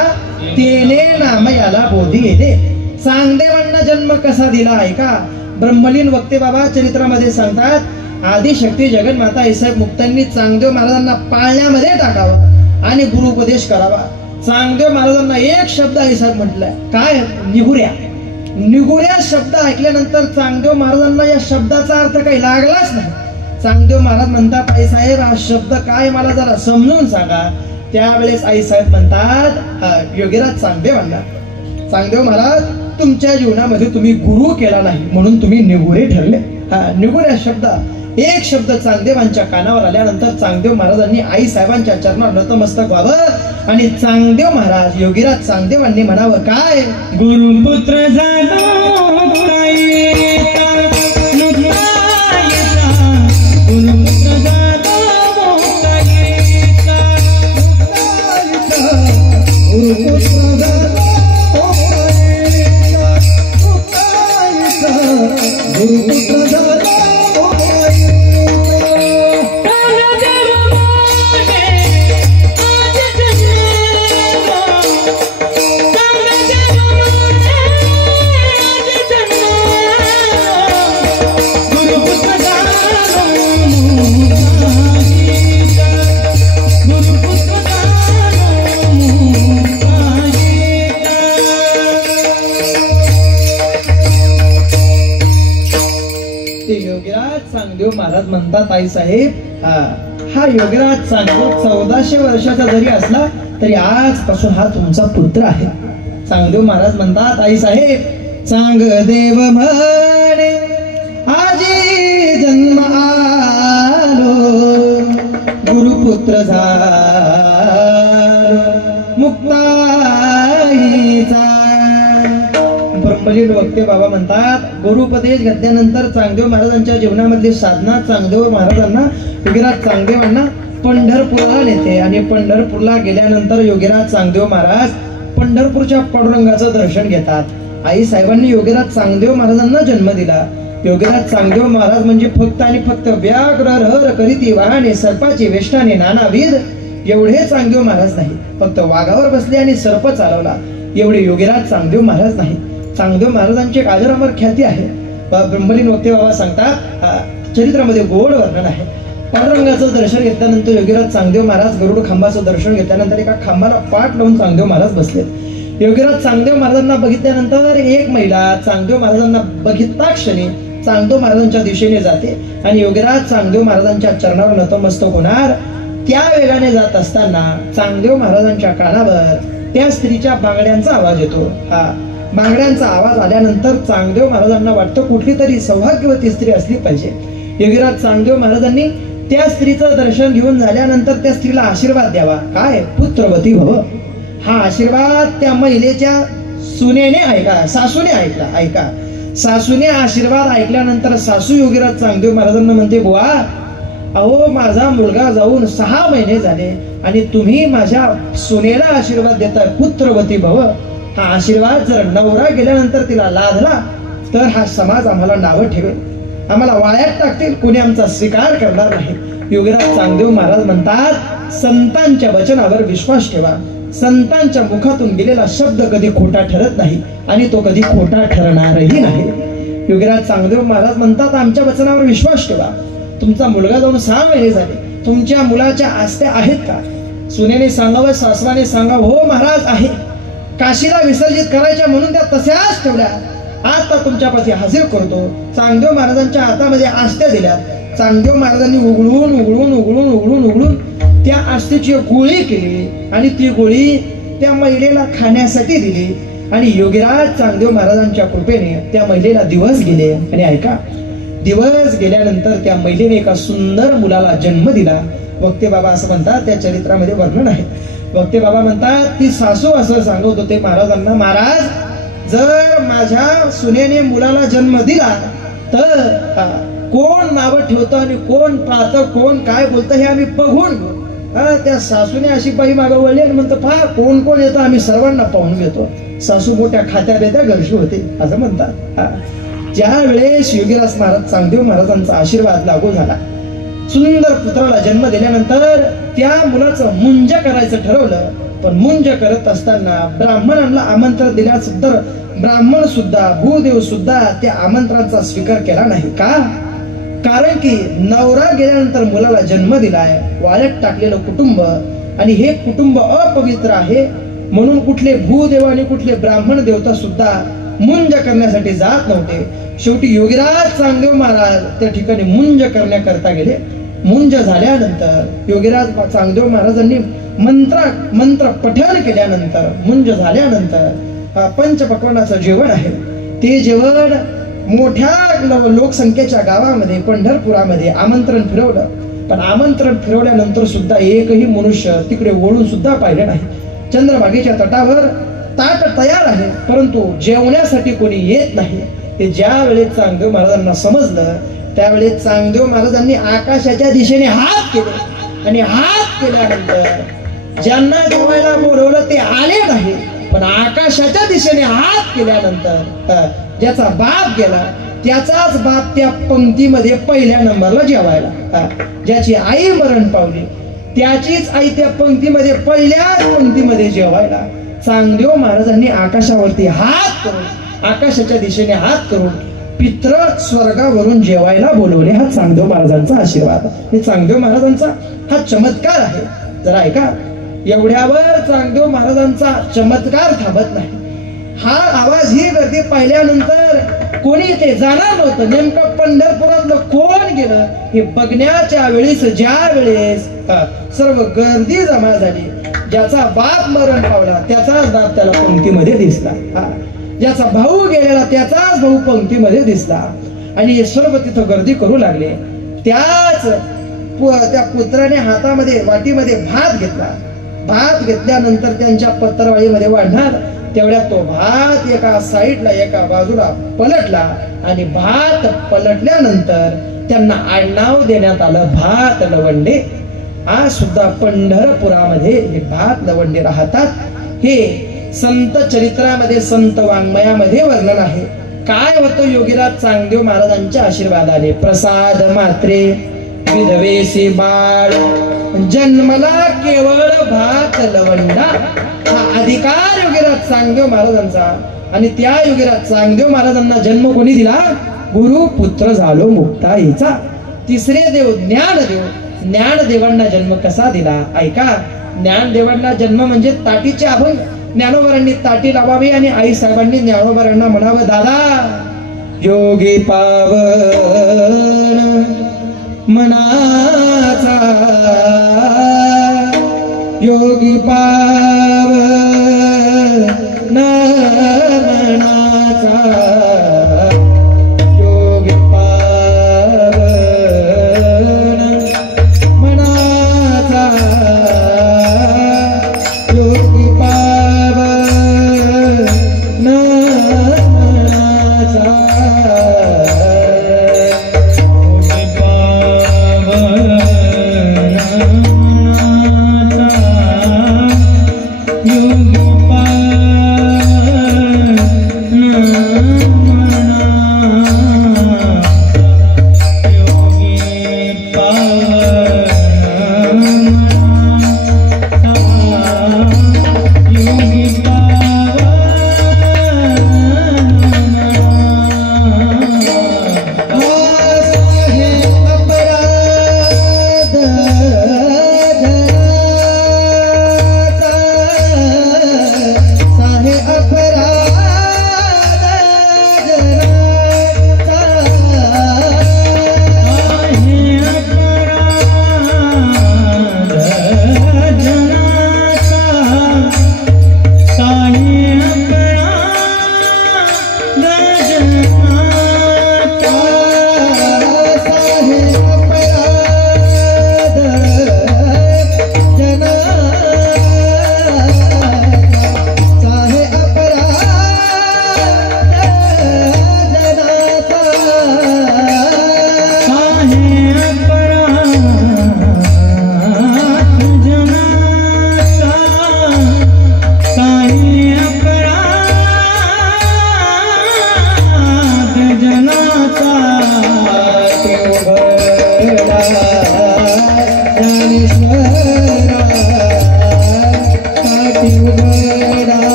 तेने नाम याला बोधी येते। चांगदेवांना जन्म कसा दिला ऐका? ब्रह्मलीन वक्ते बाबा चरित्रामध्ये सांगतात, आदिशक्ती जगन्माता साहेब मुक्तांनी चांगदेव महाराजांना पाळण्यामध्ये टाकावं आणि गुरुपदेश करावा। चांगदेव महाराजांना एक शब्द आईसाहेब म्हटलाय, काय? निगुऱ्या. निगुऱ्या शब्द ऐकल्यानंतर चांगदेव महाराजांना या शब्दाचा अर्थ काही लागलाच नाही. चांगदेव महाराज म्हणतात, आईसाहेब हा शब्द काय मला जरा समजून सांगा. त्यावेळेस आईसाहेब म्हणतात, योगीराज चांगदेवांना, चांगदेव महाराज तुमच्या जीवनामध्ये तुम्ही गुरु केला नाही म्हणून तुम्ही निगुरे ठरले. निगुऱ्या शब्द एक शब्द चांगदेवांच्या कानावर आल्यानंतर चांगदेव महाराजांनी आई साहेबांच्या चरणावर नतमस्तक व्हावं आणि चांगदेव महाराज योगीराज चांगदेवांनी म्हणावं, काय? गुरुपुत्र झालो महाराज म्हणतात, आई साहेब हा योगीराज चांगदेव 1400 वर्षाचा जरी असला तरी आजपासून हा तुमचा पुत्र आहे. चांगदेव महाराज म्हणतात, आई साहेब चांगदेव म्हणे आजी जन्म आलो, गुरुपुत्र झालो मुक्ताईचा. ब्रह्मलीन वक्ते बाबा म्हणतात, गुरुपदेश घेतल्यानंतर चांगदेव महाराजांच्या जीवनामधली साधना चांगदेव महाराजांना योगीराज चांगदेवांना पंढरपूरला नेते आणि पंढरपूरला गेल्यानंतर योगीराज चांगदेव महाराज पंढरपूरच्या पांडुरंगाचं दर्शन घेतात. आई साहेबांनी योगीराज चांगदेव महाराजांना जन्म दिला. योगीराज चांगदेव महाराज म्हणजे फक्त आणि फक्त व्याघ्र हर करीती वाहने सर्पाची वेष्टाने नानाविध एवढे चांगदेव महाराज नाही. फक्त वाघावर बसले आणि सर्प चालवला एवढे योगीराज चांगदेव महाराज नाही. चांगदेव महाराजांची एक अजरामर ख्याती आहे. ब्रह्मलीन वक्ते बाबा सांगतात, चरित्रामध्ये गोड वर्णन आहे. पांडुरंगाचं दर्शन घेतल्यानंतर योगीराज चांगदेव महाराज गरुड खांबाचं दर्शन घेतल्यानंतर एका खांबाला पाठ लावून चांगदेव महाराज बसले. योगीराज चांगदेव महाराजांना बघितल्यानंतर एक महिला चांगदेव महाराजांना बघितता क्षणी चांगदेव महाराजांच्या दिशेने जाते आणि योगीराज चांगदेव महाराजांच्या चरणावर नतमस्तक होणार. त्या वेगाने जात असताना चांगदेव महाराजांच्या कानावर त्या स्त्रीच्या बांगड्यांचा आवाज येतो. बांगड्यांचा आवाज आल्यानंतर चांगदेव महाराजांना वाटतं कुठली तरी सौभाग्यवती स्त्री असली पाहिजे. योगीराज चांगदेव महाराजांनी त्या स्त्रीचं दर्शन घेऊन झाल्यानंतर त्या स्त्रीला आशीर्वाद द्यावा, काय? पुत्रवती भव. हा आशीर्वाद त्या महिलेच्या सुनेने ऐका, सासूने ऐकला. ऐका, सासूने आशीर्वाद ऐकल्यानंतर सासू योगीराज चांगदेव महाराजांना म्हणते, बुवा अहो माझा मुलगा जाऊन 6 महिने झाले आणि तुम्ही माझ्या सुनेला आशीर्वाद देताय पुत्रवती भव. हा आशीर्वाद जर नवरा गेल्यानंतर तिला लादला तर हा समाज आम्हाला नावं ठेवेल, आम्हाला वाळ्यात टाकतील, कोणी आमचा स्वीकार करणार नाही. योगीराज चांगदेव महाराज म्हणतात, संतांच्या वचनावर विश्वास ठेवा. संतांच्या मुखातून गेलेला शब्द कधी खोटा ठरत नाही आणि तो कधी खोटा ठरणारही नाही. योगीराज चांगदेव महाराज म्हणतात, आमच्या वचनावर विश्वास ठेवा. तुमचा मुलगा जाऊन 6 महिने झाले, तुमच्या मुलाच्या आस्त्या आहेत का? सुनेने सांगावं, सासवाने सांगावं, हो महाराज आहे. काशीला विसर्जित करायच्या म्हणून त्या तशाच ठेवल्या. आता तुमच्यापाशी हजर करतो. चांगदेव महाराजांच्या हातामध्ये आस्त्या दिल्या. चांगदेव महाराजांनी उघडून उघडून उघडून उघडून उघडून त्या आस्थेची गोळी केली आणि ती गोळी त्या महिलेला खाण्यासाठी दिली आणि योगीराज चांगदेव महाराजांच्या कृपेने त्या महिलेला दिवस गेले. आणि ऐका, दिवस गेल्यानंतर त्या महिलेने एका सुंदर मुलाला जन्म दिला. वक्ते बाबा असं म्हणतात, त्या चरित्रामध्ये वर्णन आहे. वक्ते बाबा म्हणतात, ती सासू असं सांगत होते महाराजांना, महाराज जर माझ्या सुनेने मुलाला जन्म दिला तर कोण नाव ठेवतं आणि कोण पाहतं, कोण काय बोलतं हे आम्ही बघून घेऊ. त्या सासूने अशी बाई मागं वळली आणि म्हणतो, पहा कोण कोण येतं आम्ही सर्वांना पाहून घेतो. सासू मोठ्या खात्या बेत्या गरजू होते असं म्हणतात. ज्या वेळेस योगीराज महाराज चांगदेव महाराजांचा आशीर्वाद लागू झाला, सुंदर पुत्राला जन्म दिल्यानंतर त्या मुलाचं मुंज करायचं ठरवलं. पण मुंज करत असताना ब्राह्मणांना आमंत्रण दिल्यानंतर ब्राह्मण सुद्धा भूदेव सुद्धा त्या आमंत्रणाचा स्वीकार केला नाही. का? कारण की नवरा गेल्यानंतर मुलाला जन्म दिलाय, वाळ्यात टाकलेलं कुटुंब आणि हे कुटुंब अपवित्र आहे. म्हणून कुठले भूदेव आणि कुठले ब्राह्मण देवता सुद्धा मुंज करण्यासाठी जात नव्हते. शेवटी योगीराज चांगदेव महाराज त्या ठिकाणी मुंज करण्याकरता गेले. मुंज झाल्यानंतर योगीराज चांगदेव महाराजांनी मंत्र पठण केल्यानंतर मुंज झाल्यानंतर पंचपक्वानाचं जेवण आहे ते जेवण मोठ्या लोकसंख्येच्या गावामध्ये पंढरपुरामध्ये आमंत्रण फिरवलं. पण आमंत्रण फिरवल्यानंतर सुद्धा एकही मनुष्य तिकडे वळून सुद्धा पाहिलं नाही. चंद्रभागेच्या तटावर ताट तयार आहे परंतु जेवण्यासाठी कोणी येत नाही. ते ज्या वेळेस चांगदेव महाराजांना समजलं त्यावेळेस चांगदेव महाराजांनी आकाशाच्या दिशेने हात केले आणि हात केल्यानंतर ज्यांना जेवायला बोलवलं ते आले नाही. पण आकाशाच्या दिशेने हात केल्यानंतर ज्याचा बाप गेला त्याचाच बाप त्या पंक्तीमध्ये पहिल्या नंबरला जेवायला. ज्याची आई मरण पावली त्याचीच आई त्या पंक्तीमध्ये पहिल्याच पंक्तीमध्ये जेवायला. चांगदेव महाराजांनी आकाशावरती हात करून आकाशाच्या दिशेने हात करून पित्र स्वर्गावरून जेवायला बोलवले. हा चांगदेव महाराजांचा आशीर्वाद आणि चांगदेव महाराजांचा हा चमत्कार आहे. जरा ऐका, एवढ्यावर चांगदेव महाराजांचा चमत्कार थांबत नाही. हा आवाज ही गर्दी पाहिल्यानंतर कोणी ते जाणार नव्हतं. नेमकं पंढरपुरातलं कोण गेलं हे बघण्याच्या वेळेस ज्या वेळेस सर्व गर्दी जमा झाली, ज्याचा बाप मरण पावला त्याचाच बाप त्याला पंक्तीमध्ये दिसला. ज्याचा भाऊ गेलेला त्याचाच भाऊ पंक्तीमध्ये दिसला आणि सर्व तिथं गर्दी करू लागले. त्या पुत्राने हातामध्ये वाटीमध्ये भात घेतला. भात घेतल्यानंतर त्यांच्या पत्रावळीमध्ये वाढणार तेवढ्यात तो भात एका साईडला एका बाजूला पलटला आणि भात पलटल्यानंतर त्यांना आडनाव देण्यात आलं भात लवंडे. आज सुद्धा पंढरपुरामध्ये हे भात लवंडे राहतात. हे संत चरित्रामध्ये संत वाङ्मयामध्ये वर्णन आहे. काय होतं योगीराज चांगदेव महाराजांच्या आशीर्वादाने. प्रसाद मात्रे विधवेसी बाळ जन्मला केवळ भात लवंडा. हा अधिकार योगीराज चांगदेव महाराजांचा. आणि त्या योगीराज चांगदेव महाराजांना जन्म कोणी दिला? गुरु पुत्र झालो मुक्ताईचा. तिसरे देव ज्ञानदेव. ज्ञानदेवांना जन्म कसा दिला ऐका. ज्ञानदेवांना जन्म म्हणजे ताटीचे अभंग. ज्ञानोबारांनी ताटी लावावी आणि आई साहेबांनी ज्ञानोबारांना म्हणावं दादा योगी पावन मनाचा योगी पावन मनाचा योगी पावन मनाचा योगी पावन मनाचा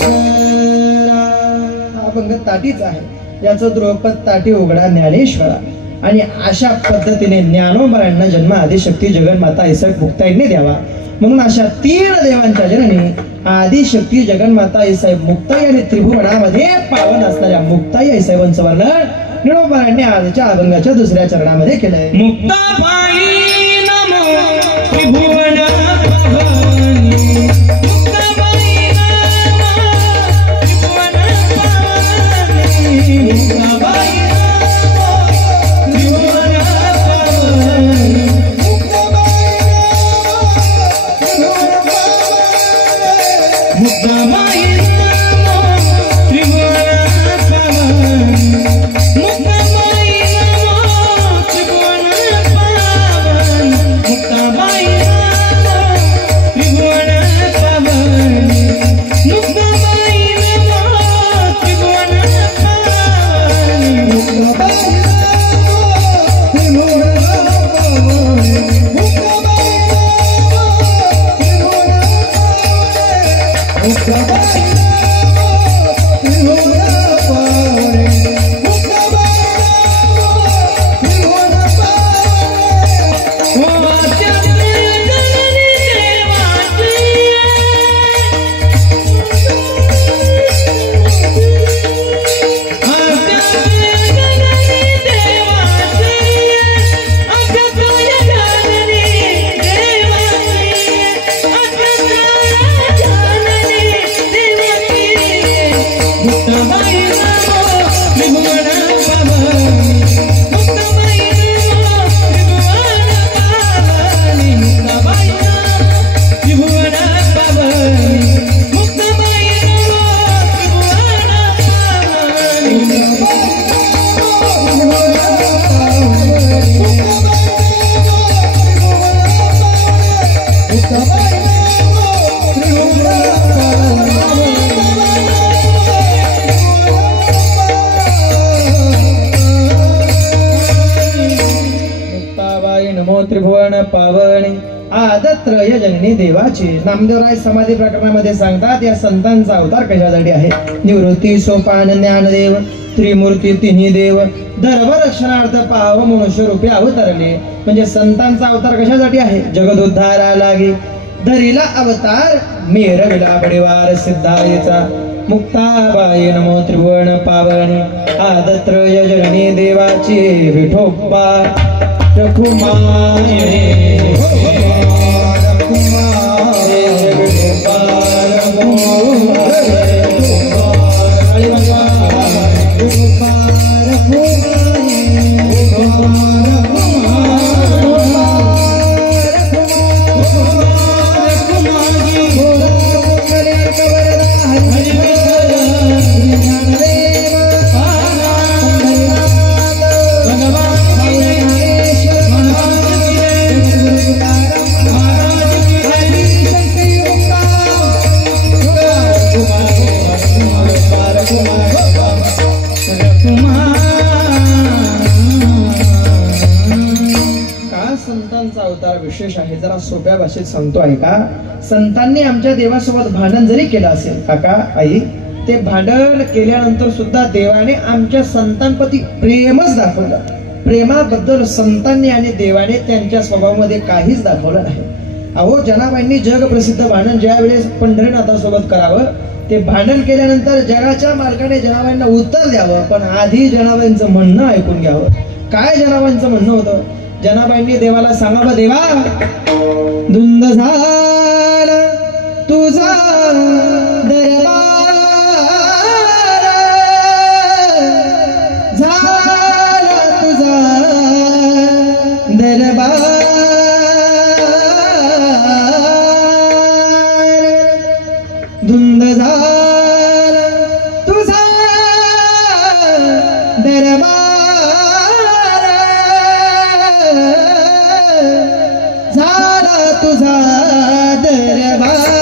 हा अभंग ताटीच आहे. याचं ध्रुवपद ताटी उघडा ज्ञानेश्वरा. आणि अशा पद्धतीने ज्ञानोबरांना जन्म आदिशक्ती जगन्माता ऐसक मुक्ताईने द्यावा म्हणून अशा 3 देवांच्या जननी आदिशक्ती जगन्माता ऐसाहेब मुक्ताई आणि त्रिभुवनामध्ये पावन असणाऱ्या मुक्ताई ऐसाहेबांचं वर्णन ज्ञानोबरांनी आजच्या अभंगाच्या 2ऱ्या चरणामध्ये केलंय. मुक्ताबाई नमो त्रिभुवन पावनी. मुक्ताबाई नमो त्रिभुवन पावनी. मुक्ताबाई त्रिभुवन पावनी आदत्रय जननी देवाची. नामदेवराय समाधी प्रकरणामध्ये सांगतात या संतांचा अवतार कशासाठी आहे. निवृत्ती सोपान ज्ञानदेव त्रिमूर्ती तिन्ही देव धर्मरक्षणार्थ पाव मनुष्य रूपी अवतरले. म्हणजे संतांचा अवतार कशासाठी आहे. जगदुद्धारा लागे धरिला अवतार मेरविला परिवार सिद्धायचा. मुक्ताबाई नमो त्रिभुवन पावनी आदत्रय जननी देवाची. विठोबा रघुमाये अवतार विशेष आहे. जरा सोप्या भाषेत सांगतो आहे का. संतांनी आमच्या देवासोबत भांडण जरी केलं असेल काका आई ते भांडण केल्यानंतर सुद्धा देवाने आमच्या संतांप्रती प्रेमच दाखवलं. प्रेमाबद्दल संतांनी आणि देवाने त्यांच्या स्वभावामध्ये काहीच दाखवलं नाही. अहो जनाबाईंनी जग प्रसिद्ध भांडण ज्या वेळेस पंढरीनाथासोबत करावं ते भांडण केल्यानंतर जगाच्या मालकाने जनाबाईंना उत्तर द्यावं. पण आधी जनाबाईंचं म्हणणं ऐकून घ्यावं. काय जनाबाईंचं म्हणणं होतं. जनाबाईंनी देवाला सांगावं देवा धुंद झाला तुझा दरबार झाला तुझा दरबार धुंद झाला तुझा दरबार झाला तुझा दरबार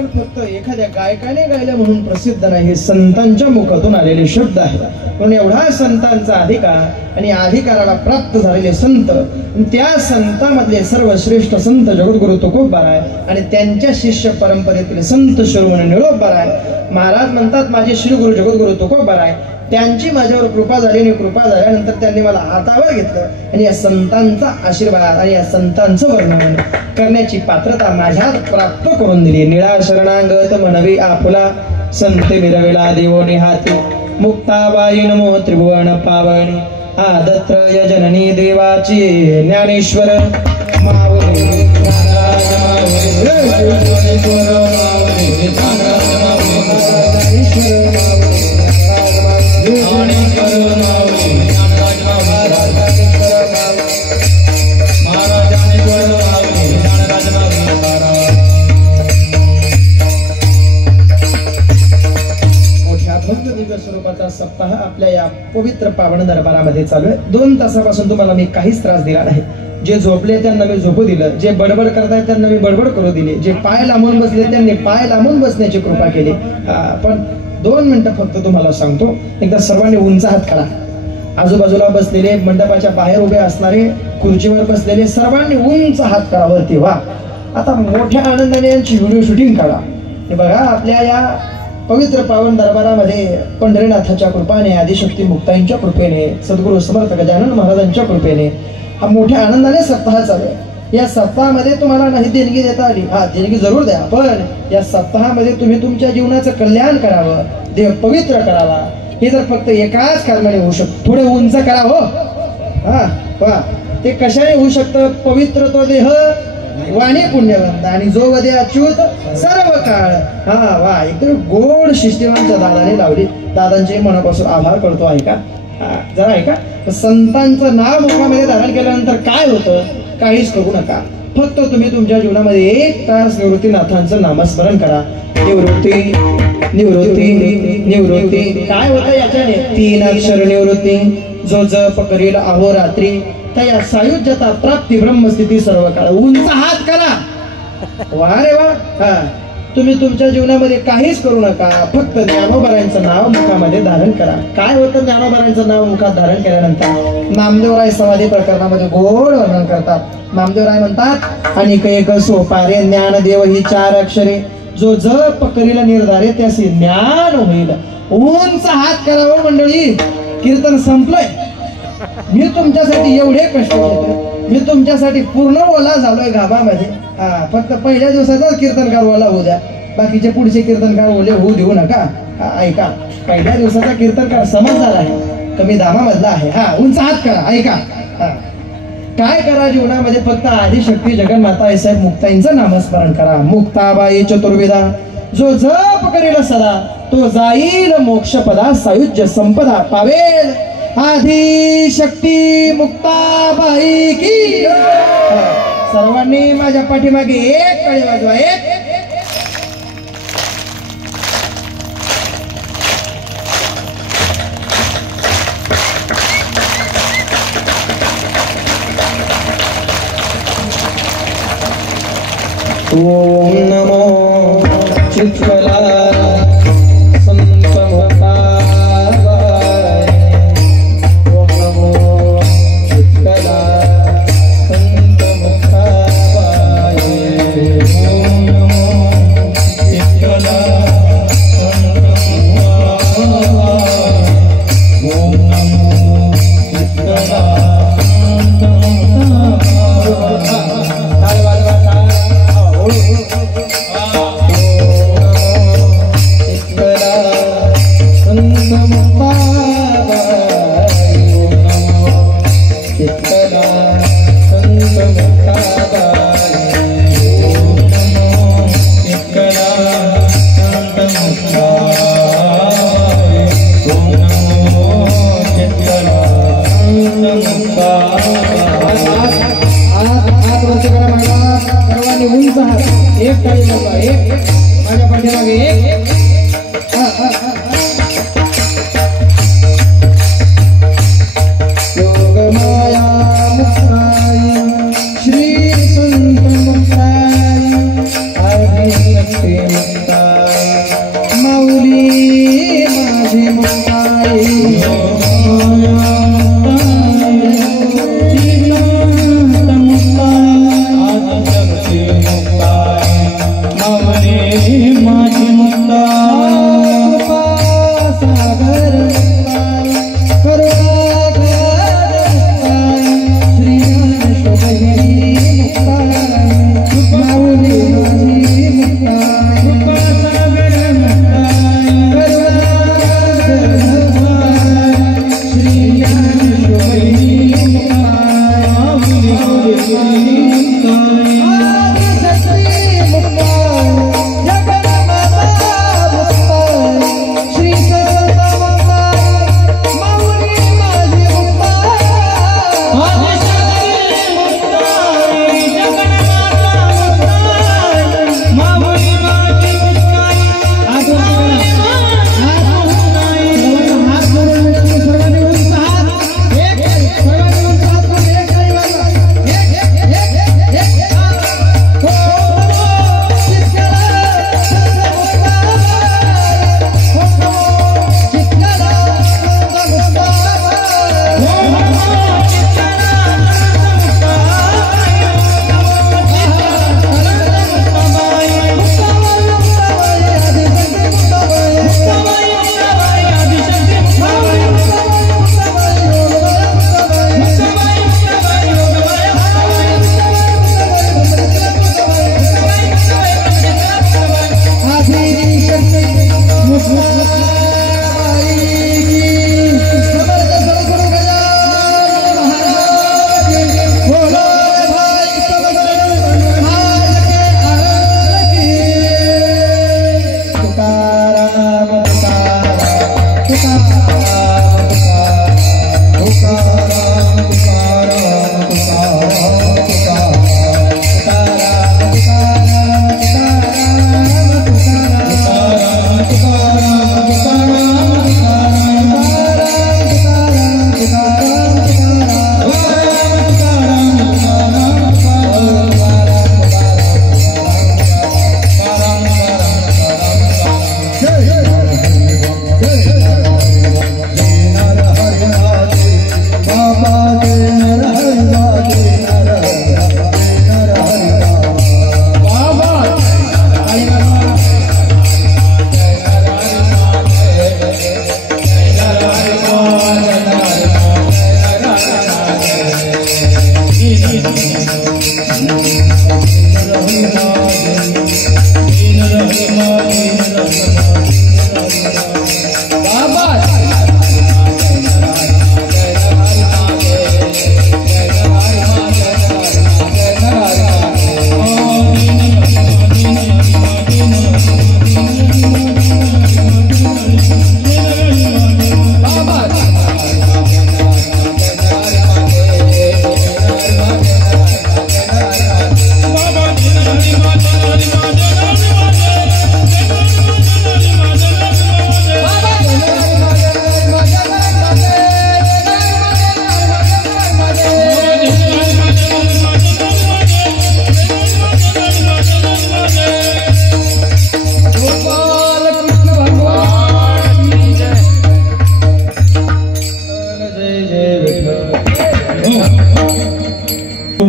राजकारण फक्त एखाद्या गायकाने गायलं म्हणून प्रसिद्ध नाही, हे संतांच्या मुखातून आलेले शब्द आहेत. म्हणून एवढा संतांचा अधिकार आणि अधिकाराला प्राप्त झालेले संत, त्या संतांमधले सर्वश्रेष्ठ संत जगद्गुरु तुकोबाराय आणि त्यांच्या शिष्य परंपरेतील संत शिरोमणी निळोबाराय महाराज म्हणतात, माझे श्री गुरु जगद्गुरु तुकोबाराय त्यांची माझ्यावर कृपा झाली आणि कृपा झाल्यानंतर त्यांनी मला हातावर घेतलं आणि या संतांचा आशीर्वाद आणि या संतांचं वर्णन करण्याची पात्रता माझ्यात प्राप्त करून दिली. निळा शरणांगत मनवी आपुला संते मिरविला देवोनी हाती मुक्ताबाई नमो त्रिभुवन पावनी आदत्रय जननी देवाची ज्ञानेश्वर माऊली स्वरूपाचा सप्ताह आपल्या या पवित्र पावन दरबारामध्ये चालू आहे. 2 तासापासून तुम्हाला मी काहीच त्रास दिला नाही. जे झोपले त्यांना मी झोपू दिलं, जे बडबड करतायत त्यांना मी बडबड करू दिली, जे पाय लांबून बसले त्यांनी पाय लांबून बसण्याची कृपा केली. पण 2 मिनिटं फक्त तुम्हाला सांगतो, एकदा सर्वांनी उंच हात करा. आजूबाजूला बसलेले, मंडपाच्या बाहेर उभे असणारे, खुर्चीवर बसलेले सर्वांनी उंच हात करा वरती. वा. आता मोठ्या आनंदाने यांची व्हिडिओ शूटिंग करा. हे बघा, आपल्या या पवित्र पावन दरबारामध्ये पंढरीनाथाच्या कृपेने, आदिशक्ती मुक्ताईंच्या कृपेने, सद्गुरु समर्थ गजानन महाराजांच्या कृपेने हा मोठ्या आनंदाने सप्ताह चालू आहे. या सप्ताहामध्ये तुम्हाला नाही देणगी देता आली, देणगी जरूर द्या, पण या सप्ताहामध्ये तुम्ही तुमच्या जीवनाचं कल्याण करावं, देह पवित्र करावा. हे जर फक्त एकाच कारणाने होऊ शकतं. थोडे उंच करा हो. वा. ते कशाने होऊ शकतं? पवित्र तो देह वाणी पुण्यवंत आणि जो वदे अच्युत सर्व काळ. वा. एकदम गोड शिष्टीवांच्या दादाने लावली. दादांचे मनापासून आभार करतो. ऐका जरा ऐका. संतांचं नाव मुखामध्ये धारण केल्यानंतर काय होतं? काहीच करू नका. फक्त तुम्ही तुमच्या जीवनामध्ये 1 तास निवृत्तीनाथांचं नामस्मरण करा. निवृत्ती निवृत्ती निवृत्ती. काय होतं याच्याने? 3 अक्षर निवृत्ती. जो जप करील अहोरात्री तया सायुज्यता प्राप्ती ब्रह्मस्थिती सर्व काळ. उंच हात करा. वा रे वा. तुम्ही तुमच्या जीवनामध्ये काहीच करू नका, फक्त ज्ञानोबारायांचं नाव मुखामध्ये धारण करा. काय होतं ज्ञानोबारायांचं नाव मुखात धारण केल्यानंतर? नामदेवराय समाधी प्रकरणामध्ये गोड वर्णन करतात. नामदेवराय म्हणतात, आणि एक सोपारे ज्ञानदेव ही 4 अक्षरे, जो जप करील निर्धारे त्याचे ज्ञान होईल. उंच हात करा मंडळी. कीर्तन संपलंय. मी तुमच्यासाठी एवढे कष्ट घेतो. मी तुमच्यासाठी पूर्ण ओला झालोय गाभामध्ये. फक्त पहिल्या दिवसाचाच कीर्तनकार ओला होऊ द्या, बाकीचे पुढचे कीर्तनकार ओले होऊ देऊ नका. ऐका, पहिल्या दिवसाचा कीर्तनकार समजदार आहे, कमी दामामधला आहे. उंच हात करा. ऐका, काय करा जीवनामध्ये? फक्त आदिशक्ती जगन्माता आईसाहेब मुक्ताईंचं नामस्मरण करा. मुक्ताबाई चतुर्विधा, जो जप करेल सदा तो जाईल मोक्षपदा, सायुज्य संपदा पावेल. आदिशक्ती मुक्ताबाई की. सर्वांनी माझ्या पाठीमागे 1 टाळी वाजवा. 1. ओम नमो चित्तला संत मुक्ताबाई. ओम नमो चित्तला संत मुक्ताबाई. ओम नमो चित्तला संत मुक्ताबाई. ओम नमो चित्तला संत मुक्ताबाई. सर्वांनी उंच हात. 1 टाळी वाजवा. 1. माझ्या पाठीमागे 1. योगमाया मुक्ताय श्री संत मुक्ताय. जगते मुक्ताई माऊली माझे मुक्ताई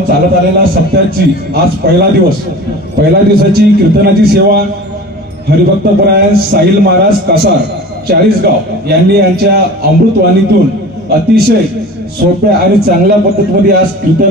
चालत आलेला सप्त्याची आज पहिला दिवसाची कीर्तनाची सेवा हरिभक्तपरायण साहिल महाराज कासार चाळीसगाव यांनी यांच्या अमृतवाणीतून अतिशय सोप्या आणि चांगल्या पद्धतीमध्ये आज कीर्तन